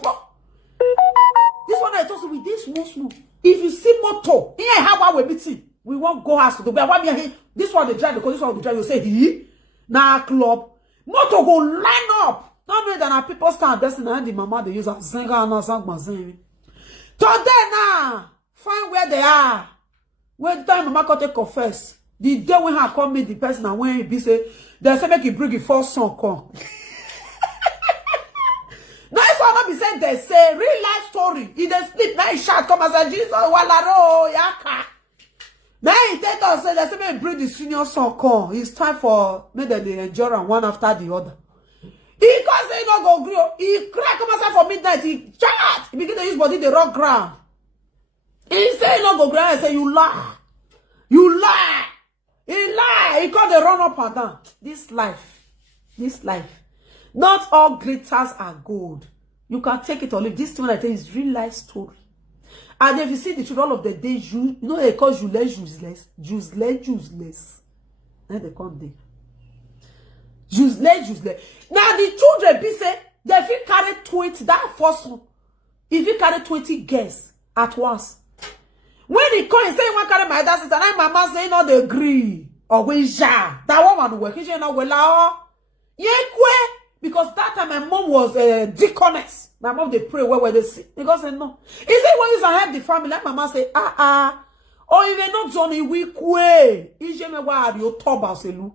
This one I told you with this small. If you see motor, here how we meeting, we won't go house to do. But this one they drive because this one they drive. You say he na club motor go line up. Not more than our people stand destiny and the mama they use a zinga and a zang. Today now find where they are. When time mama can take confess. The day when I come meet the person and when he be say they say make he bring the first son come. That's why not be said they say real life story. He dey sleep, now he shout come as a Jesus walaro yaka. Now he tell us say they say make bring the senior son come. It's time for make them they endure one after the other. He can say no no go gree. He cry come outside for midnight. He chat. He begin to use body the rock ground. He say he no go gree. I say you lie. You lie. He lie. He call the run up and down. This life. Not all glitters are gold. You can take it or leave. This thing I tell you is real life story. And if you see the children of the day, you know they call useless. Then they come there. Useless. Now the children be say they feel carry 20 that first one. If you carry 20 girls at once. When he come and say he want carry my dad sister, and my mama say not agree. Or we ja. That woman work. He not well. Because that time my mom was deaconess. My mom they pray where they see. Because say no. He say when you help the family, like mama say or even not Johnny week way. He say me why you talk about selu.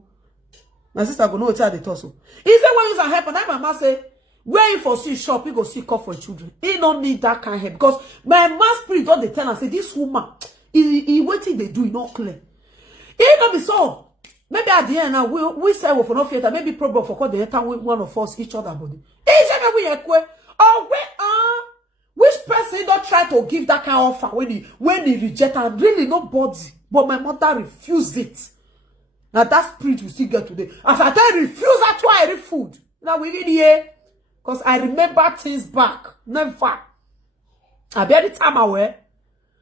My sister go know tell the torso. He say when you help, and like mama say where you for see shop, you go see call for children. He don't need that kind of help because my man spirit don't they tell and say this woman he waiting they do it not clear. He not be so. Maybe at the end now we say we for no theater. Maybe problem for call the enter one of us each other body. Or which person don't try to give that kind of offer when he reject and really nobody. But my mother refused it. Now that spirit we still get today. As I tell refuse, that's why I eat food. Now we need here. Because I remember things back. Never. I bear the time away.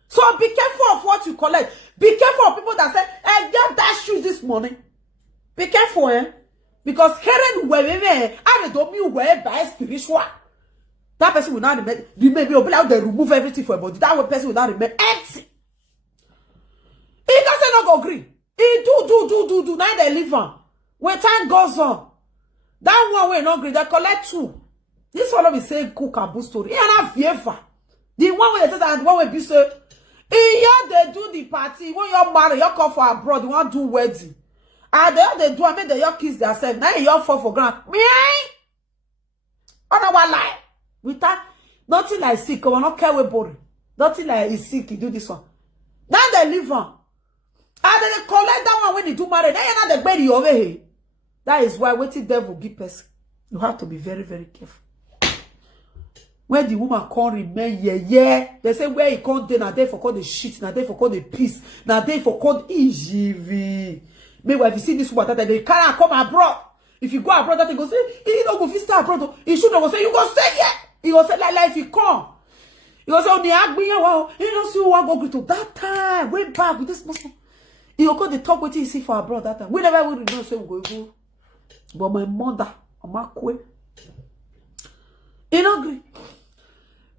So be careful of what you collect. Be careful of people that say, I get that shoe this morning. Be careful, because Karen I don't mean where by spiritual. That person will not remember. They remove everything for a body. That person will not remember empty. He doesn't not go agree. He do. Now they live on. When time goes on, that one will not agree. They collect two. This one will be saying cook and boo story. He not fearful. The one will tell and one will be say, they do the party. When you're married, you come for abroad, you want to do wedding. And they do, I mean, they kiss themselves. Now you fall for ground. Me, on our lie. Without nothing like sick, we not care we boring. Nothing like is sick, you do this one. Now they live on. And they collect that one when they do marriage. Now you're not the baby over here. That is why waiting devil give person. You have to be very, very careful. When the woman can't remain, they say where he can't do, now they for call the shit, now they for call the peace, now they for call EGV. Maybe if you see this woman, that they can't come abroad. If you go abroad, that they go say, he don't go stay abroad. He should go say, you go stay here. He go say, like if you come. He go say, oh, you don't see who I go to that time. Way back with this muscle. He go the talk what you see for abroad that time. We never would know say we go. But my mother, Omakwe, he don't agree.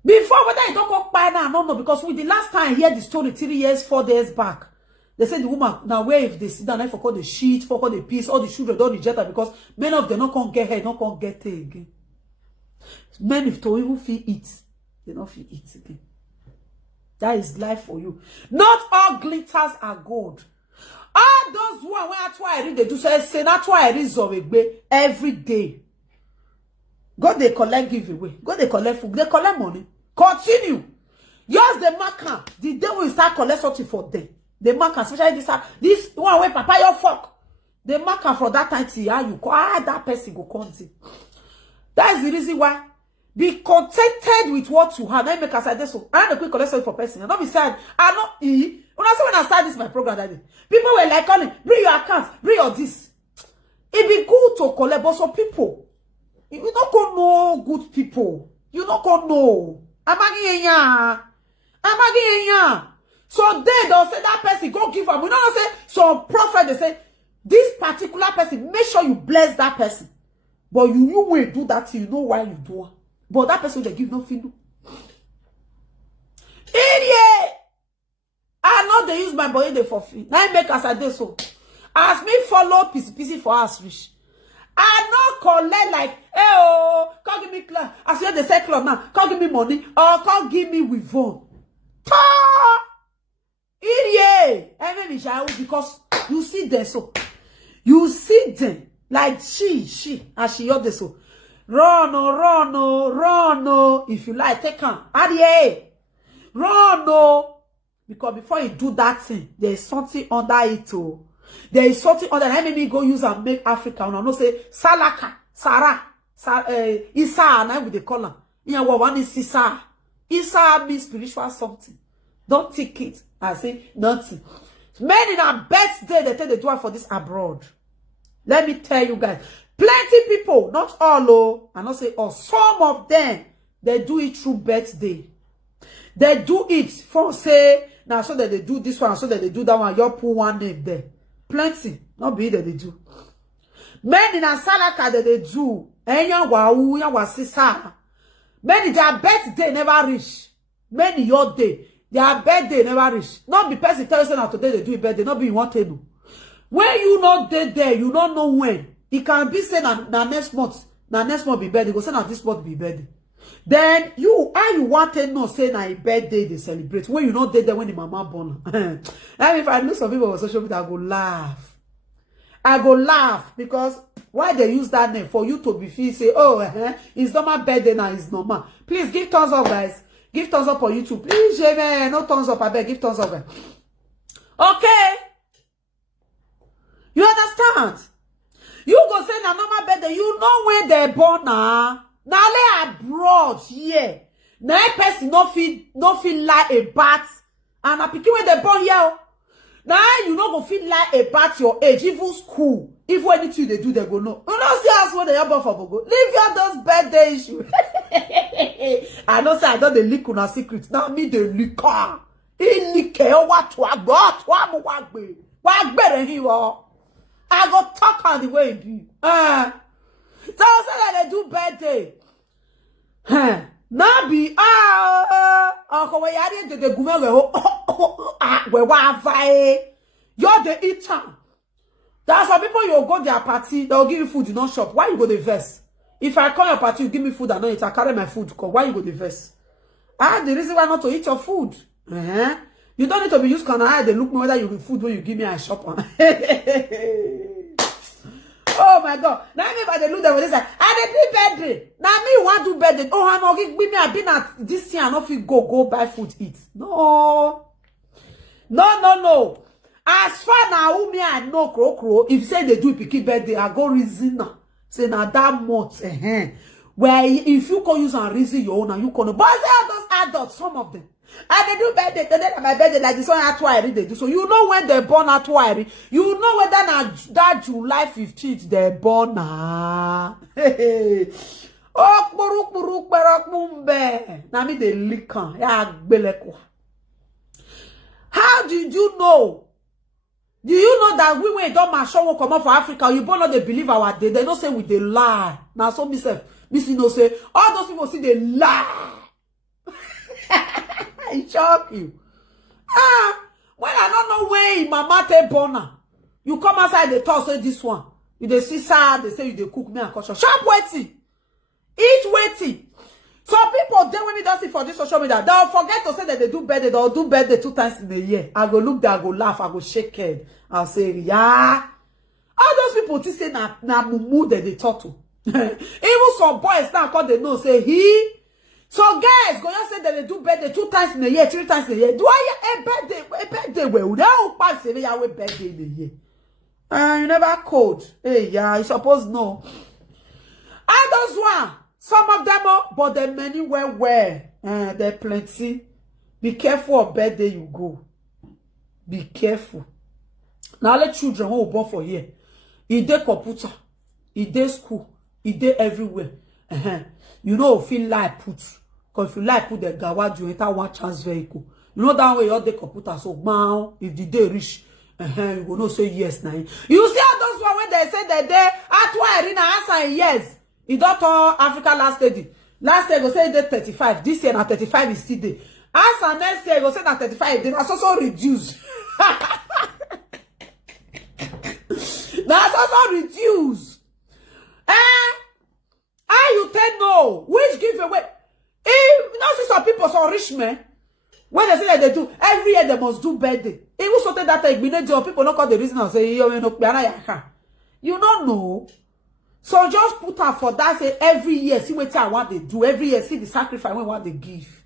Before whether he don't go by now, no, because with the last time I heard the story 3 years, 4 days back, they said the woman now where if they sit down, I forgot the sheet, forgot the piece, all the children don't reject her because many of them not gonna get her, not gonna get her again. Many if to even feel it, they don't feel it again. That is life for you. Not all glitters are gold. All those one where that's why I read they do say that's why I read Zobegbe every day. God they collect giveaway. God they collect food. They collect money. Continue. Yours the marker. The day we start collect something for them. The marker, especially this one way papa your fuck. The marker for that time till you call that person go continue. That is the reason why. Be contented with what you have. Let me make us say this. I had a quick collect for person. I don't be sad. I know when I start this my program that day, people were like calling, bring your account, bring your this. It be good to collect, but some people. You not gonna know good people. You not gonna know. So they don't say that person go give them. We don't say some prophet they say this particular person. Make sure you bless that person. But you will do that. You know why you do it. But that person they give nothing. Idiot! I know they use my body they for free. Now I make us a day so. As me follow PC for us rich. I not collect like, hey oh, can't give me club. As you they say club now, can't give me money or can't give me with phone. Idiot! Because you see them so. You see them like she, and she heard this so. Run, if you like, take her. Adieu. Run, because before you do that thing, there is something under it There is something under that. Let me go use and make Africa. I know say Salaka, Sarah, Isa, now we they call him. Yeah, one is Isa. Isa means spiritual something. Don't take it. I say nothing. Men in our birthday, they tell they do it for this abroad. Let me tell you guys. Plenty people, not all, oh, I not say all, some of them, they do it through birthday. They do it for say, now so that they do this one, so that they do that one, you put one name there. Plenty, not be that they do. Men in a salaka that they do, many their birthday never reach. Many your day, their birthday never reach. Not be person tell you now today they do a birthday, not be you want to know. When you not there, you don't know when. It can be say na next month be birthday. Go say na this month be birthday. Then you want to know say na a birthday they celebrate. When you not there when the mama born. I mean, if I know some people on social media, I go laugh because why they use that name for you to be feel say, oh, it's not my birthday now, it's normal. Please give thumbs up, guys. Give thumbs up on YouTube. Please, Jamie, no thumbs up. I beg, give thumbs up, guys. Okay. You understand? You go say na normal birthday. You know when they're born now. Now they abroad here. Now a person no feel like a bat. And a pikin when they born here. Now you no go feel like about your age, even school, even anything they do, they go no. You know, see us when they are born for Bogo. Leave your those birthday issue. I know say I don't the leak on a secret. Now me the liquor. In liquor, what to a got one wagbe. What better he was. I go talk on the way it be. So say that they do birthday. Now be uncle we are the gume we you're the eater. That's why people you go their party, they'll give you food, you don't shop. Why you go the verse? If I call your party, you give me food, I know it, I carry my food. Why you go the verse? The reason why not to eat your food. You don't need to be used can I they look me whether you give food when you give me a shop on. Oh my God. Now everybody look that way. They say, I dey do birthday. Now me want to do birthday. Oh, I'm not give me. I've been at this thing. I not feel go buy food eat. No. As far now, me I know crow. If say they do picky birthday, I go reason now. Say now that month, where if you can use and reason your own, and you can. But I say those adults, some of them. And they do birthday today my birthday like this one Atuari they do. So you know when they're born Atuari. You know whether that July 15th they're born. Oh, now me they lick on. How did you know? Do you know that we when don't show will come out for Africa? You both know they believe our day. They don't say with they lie. Now so myself, Missy no say all those people see they lie. I shock you. When I don't know where mama te born, you come outside the talk say this one. You they see sad, they say you they cook me and culture. Sharp waiting. Eat waiting. So people they when me don't see for this social media, they'll forget to say that they do birthday, they'll do birthday 2 times in a year. I go look there, I go laugh, I go shake head. I'll say, yeah. All those people to say na mumu that they talk to. Even some boys now call they know say he. So guys, go just say that they do birthday 2 times in a year, 3 times in a year. Do I a birthday where we don't pass a birthday in a year? You never code. Hey, yeah, you suppose no. And those one, some of them are, but the many where they're plenty. Be careful of birthday you go. Be careful. Now let children who are born for here. It dey computer, it dey school, it dey everywhere. You know, feel like put. Because if you like put the gawad, you enter one chance vehicle. You know that way you the computer. So now, if the day reach, you will not say yes now. You see how those one when they say that they at why Irina answer yes. It don't turn Africa last lady. Last year go say they 35. This year now 35 is still there. Answer next year go say that 35. Then that's also reduce. That's also reduce. How you tell no? Which giveaway? If you know see some people so rich men when they say that they do every year they must do birthday. Even something that people not call the reason and say you don't know. So just put her for that say every year see what I want they do every year see the sacrifice when what they give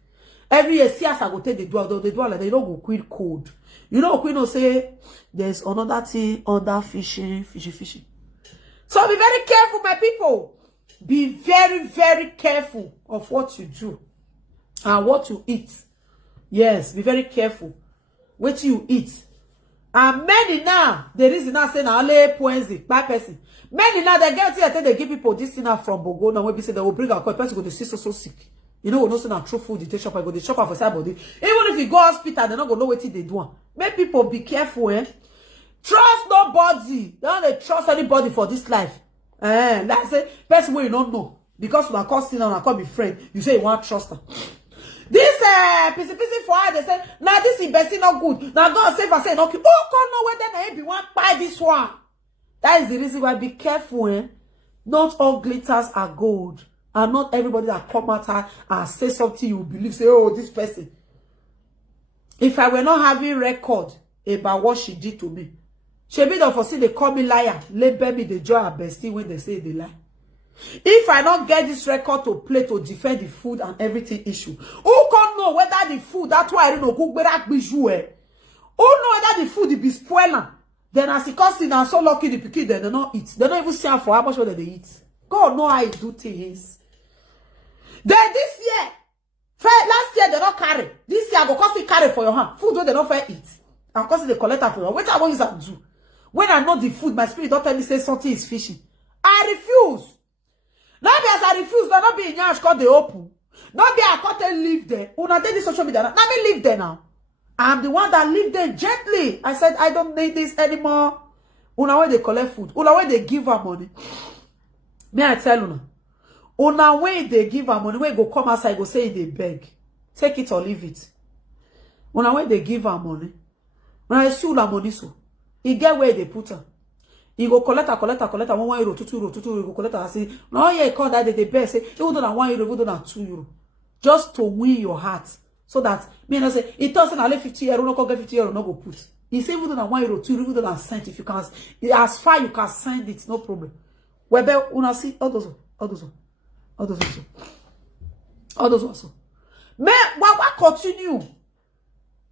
every year see as I go take the do although they do like they don't go quit code. You know queen will say there's another thing under fishing. So be very careful my people. Be very, very careful of what you do and what you eat. Yes, be very careful. What you eat. And many now, the reason I say now, bad person. Many now, they get here, they give people this thing from Bogo. Now, when we say they will bring a person go to see so sick. You know, we know say true food, they shop, I go to shop for somebody. Even if you go hospital, they're not going to know what they do. Make people be careful, eh? Trust nobody. Don't trust anybody for this life. That's a person where you don't know. Because when I call sin and I call be friend, you say you want to trust her. This PC for her, they say, now this investing not good. Now God save and say, okay, oh, come know whether they be one buy this one. That is the reason why be careful, eh? Not all glitters are gold. And not everybody that come out and say something you believe, say, oh, this person. If I were not having record about what she did to me, she be the foresee they call me liar, label me the joy and bestie when they say they lie. If I don't get this record to play to defend the food and everything issue, who can know whether the food, that's why I don't know who better be you, eh? Who know whether the food be spoiling? Then as it comes in and so lucky the pikin, they don't eat. They don't even see for how much they eat. God know how I do things. Then this year, last year they don't carry. This year I go cost carry for your hand. Food where they don't fair eat. And cost the collector for you. What I want use that do? When I know the food, my spirit don't tell me say something is fishy. I refuse. Not be as I refuse, but not be in Yash called the open. Not be I can't live there. Una did this social media. Let me live there now. I'm the one that live there gently. I said I don't need this anymore. Una way they collect food. Una way they give her money. May I tell you? Una way they give her money. When go come outside, go say they beg. Take it or leave it. Una way they give her money. When I see la money so, he get where they put her. He go collect 1 euro, 2 euro, 2 euro, go collect her. Say, no, yeah, call that they beg. Say, you don't have 1 euro, you don't have 2 euro. Just to win your heart. So that, me and I say, it doesn't have 50 euro, no get 50 euro, no go put. He say, you don't have 1 euro, 2 euro, you don't have cent. If you can, as far you can send it, no problem. Webe, una see, all those also. Me, what continue?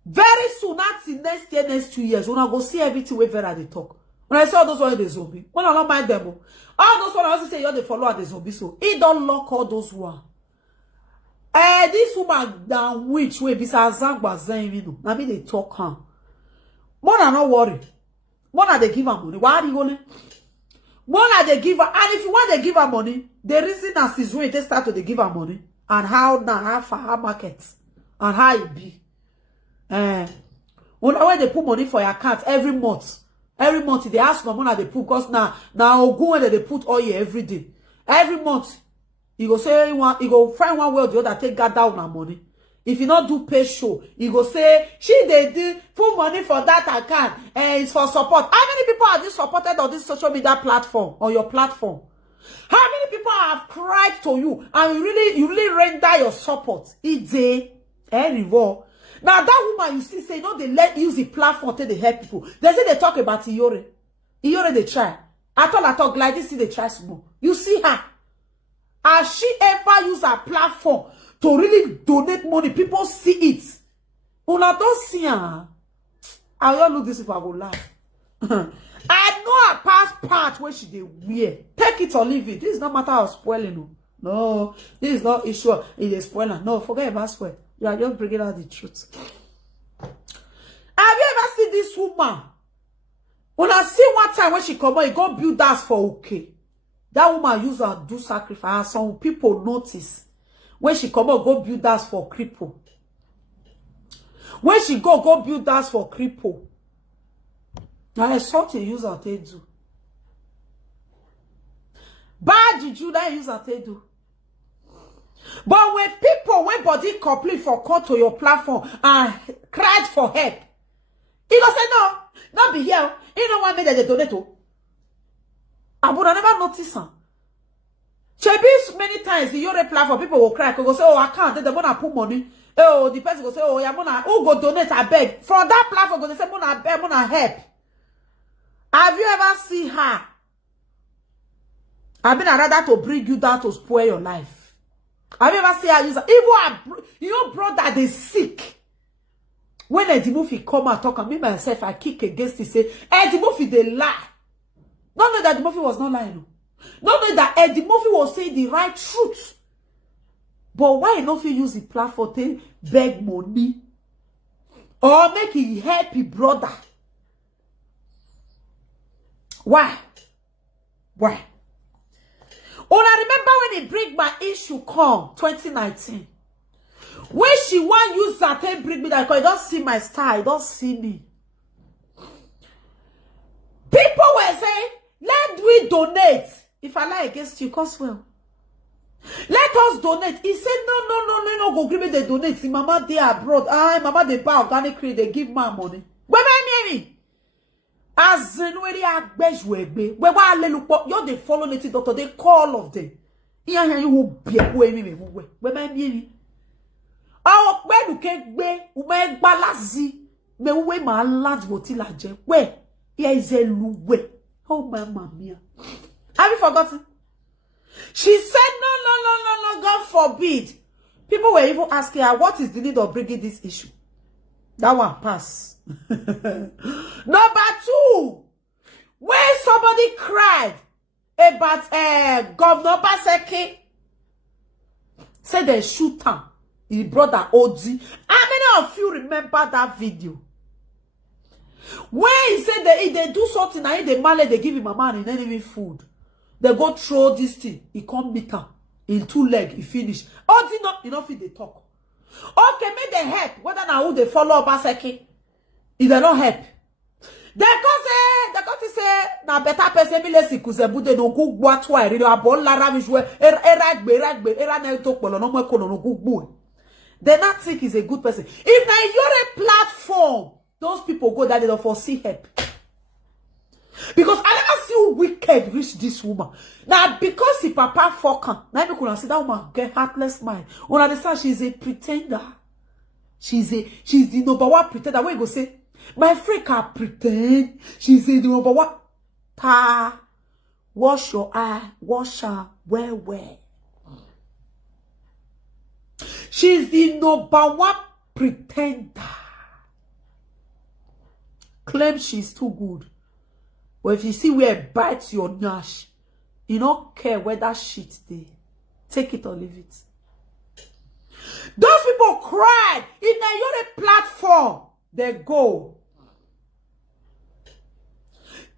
Very soon, not in next year, next 2 years, when I go see everything we very they talk. When I say all those ones the zombie, when I don't mind them, all those ones I also say you they follow the zombie, so he don't lock all those one. This woman down which way besides Zangba Zen, you know, now me they talk her. More than not worry. More than they give her money. Why are you going? More than they give her, and if you want to give her money, the reason as is when they start to they give her money and how now how for her markets and how it be. When they put money for your account every month. Every month they ask no money they put because now go when they put oil every day. Every month you go say you go find one way or the other take gather down on money. If you not do pay show, you go say she they do put money for that account and it's for support. How many people have you supported on this social media platform on your platform? How many people have cried to you and you really render your support? Now that woman you see say no they let use the platform to they help people. They say they talk about Iyore. Iyore they try. I talk like this, see they try small. You see her. Has she ever used her platform to really donate money? People see it. Una don't see her. I don't look this if I go laugh. I know her past part where she they wear. Take it or leave it. This is not matter of spoiling. No, this is not issue. It is spoiler. No, forget about spoil. You are just bringing out the truth. Have you ever seen this woman? When I see one time when she come out, you go build that for okay. That woman use her do sacrifice. Some people notice when she come out, go build that for cripple. When she go build that for cripple. Now it's something use her to do. Bad juju that use her to do. But when people when body complete for come to your platform and cried for help, he go say no, not be here. You know what made they donate to? I would never notice her. Chebi many times the Yore platform people will cry. Go say, oh, I can't. They wanna put money. Oh, the person go say, oh, yeah, mona. Who go donate? I beg. From that platform, go they say, mona beg, mona help. Have you ever seen her? I mean, I rather to bring you down to spoil your life. Have you ever seen her use her? Even your brother they sick. When Eddie Murphy come and talk, and me myself, I kick against it, say, Eddie Murphy they lie. Not know that the Murphy was not lying. Not knowing that the movie was saying the right truth. But why not use the platform to beg money? Or make it help his brother? Why? Why? Oh, I remember when he bring my issue come 2019. When she want use that to bring me that, because he don't see my style, he don't see me. People were saying, let we donate. If I lie against you, cause well. Let us donate. He said, no, go give me the donate. See, mama, they abroad. Mama, they buy organic cream, they give my money. Where me? As January, you're the follow native doctor, they call of them. You will be a way me. Where me? Oh, where you can't be, where balazi, me way my lads votila je. Where? Here is a luwe. Oh, my mama. Have you forgotten? She said, no, God forbid. People were even asking her, what is the need of bringing this issue? That one pass. Number 2, when somebody cried about Governor Obaseki, said they shoot him, his brother Oji. How many of you remember that video? When he said that if they do something, and they manage, they give him a man in enemy food. They go throw this thing. He come meet her. In 2 legs, he finish. Oji not enough if they talk. Okay, make they help. Whether now who they follow Obaseki. If they don't help. They can say, na better person, me lesi kuzebu de no go gwa twa eri abon lara mi jwe era na to polo no mo kono no go gbo. They not think he's a good person. If now you're a platform, those people go that they don't foresee help. Because I never see you wicked reach this woman. Now, because the papa fuck her, now you could see that woman get heartless mind. When I understand she's a pretender. She's the number 1 pretender. Where you go say, my friend can pretend. She's the number 1. Pa, wash your eye, wash her well. She's the number 1 pretender. Claims she's too good. But if you see where it bites your nash, you don't care where that shit they. Take it or leave it. Those people cried. If now you're a platform, they go.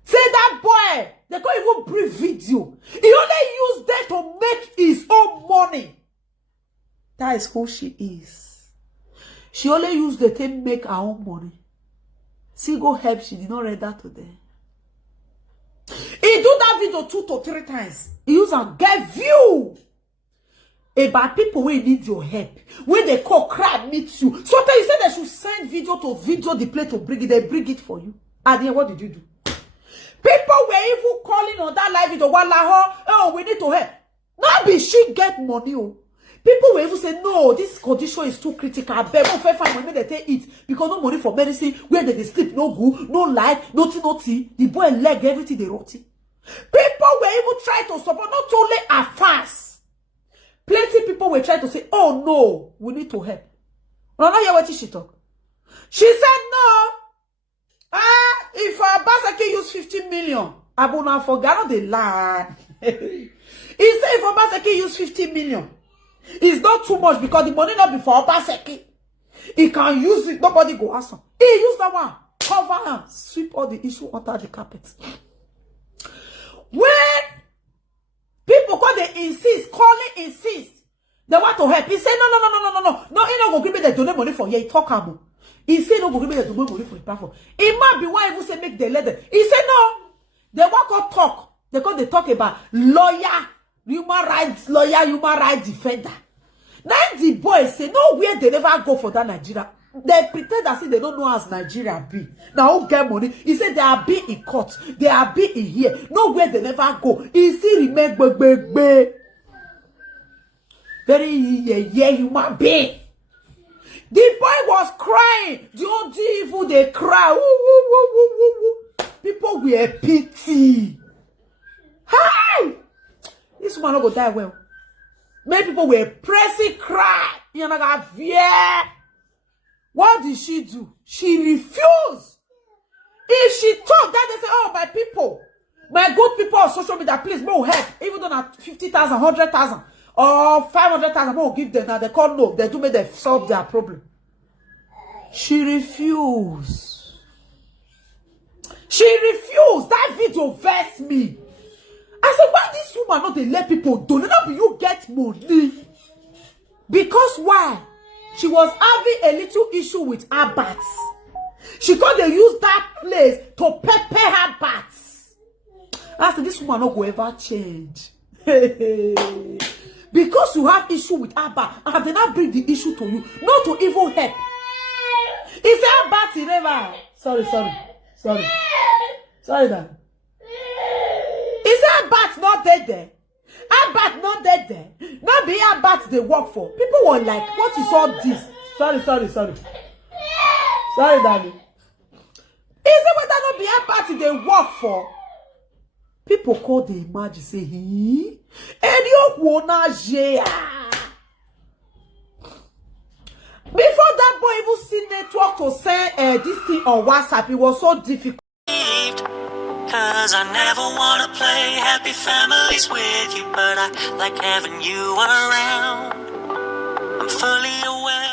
Say that boy, they can't even bring video. He only used that to make his own money. That is who she is. She only used the to make her own money. See, go help. She did not read that to them. He do that video 2 to 3 times. He use and get view about people who need your help. When they call crowd meet you. Sometimes you say they should send video to video the play to bring it. They bring it for you. And then what did you do? People were even calling on that live video. Oh, we need to help. Now be she get money. Oh. People will even say, no, this condition is too critical. I beg no fair family when they take it. Because no money for medicine, where they sleep, no good, no light, nothing. The boy leg, everything they rotty. People were even trying to support, not only at fast. Plenty people were trying to say, oh no, we need to help. No, not hear what she talk. She said, no. If Obaseki use 50 million, I will not forget the lie. He said, if Obaseki use 50 million, it's not too much because the money not be for Obaseki. He can use it. Nobody go ask him. He use that one. Cover and sweep all the issue under the carpet. When people call, they insist, they want to help. He say, no. No, he not go give me the donate money for you. He talk about. He say no go give me the donate money for the platform. It might be why even say make the letter. He say no. They want to talk. They talk about lawyer. Human rights lawyer, human rights defender. Now the boys say nowhere they never go for that Nigeria. They pretend as if they don't know how Nigeria be. Now who get money? He said they are be in court, they are be in here. Nowhere they never go. He still remain very human being. The boy was crying. The old evil they cry. People were pity. Hi. This woman not go die well. Many people were pressing cry. You know, fear. What did she do? She refused. If she talked, that they say, oh, my people, My good people on social media, please, more help. Even though not 50,000, 100,000, or 500,000, more give them. Now they call no. They do make them solve their problem. She refused. She refused. That video versed me. I said, why this woman not they let people do? Not be you get money. Because why? She was having a little issue with her bats. She thought they use that place to pepper her bats. I said, this woman not go ever change. Because you have issue with her bat, and they not bring the issue to you, not to even help. It's her bat in never. Sorry, then. Is her bat not dead there? Her bat not dead there. Not be her bat they work for. People were like, what is all this? Sorry, darling. Is it whether not be her bat they work for? People call the imagine say, and you wanna share. Before that boy even see network to send this thing on WhatsApp, it was so difficult. Cause I never wanna play happy families with you, but I like having you around. I'm fully aware.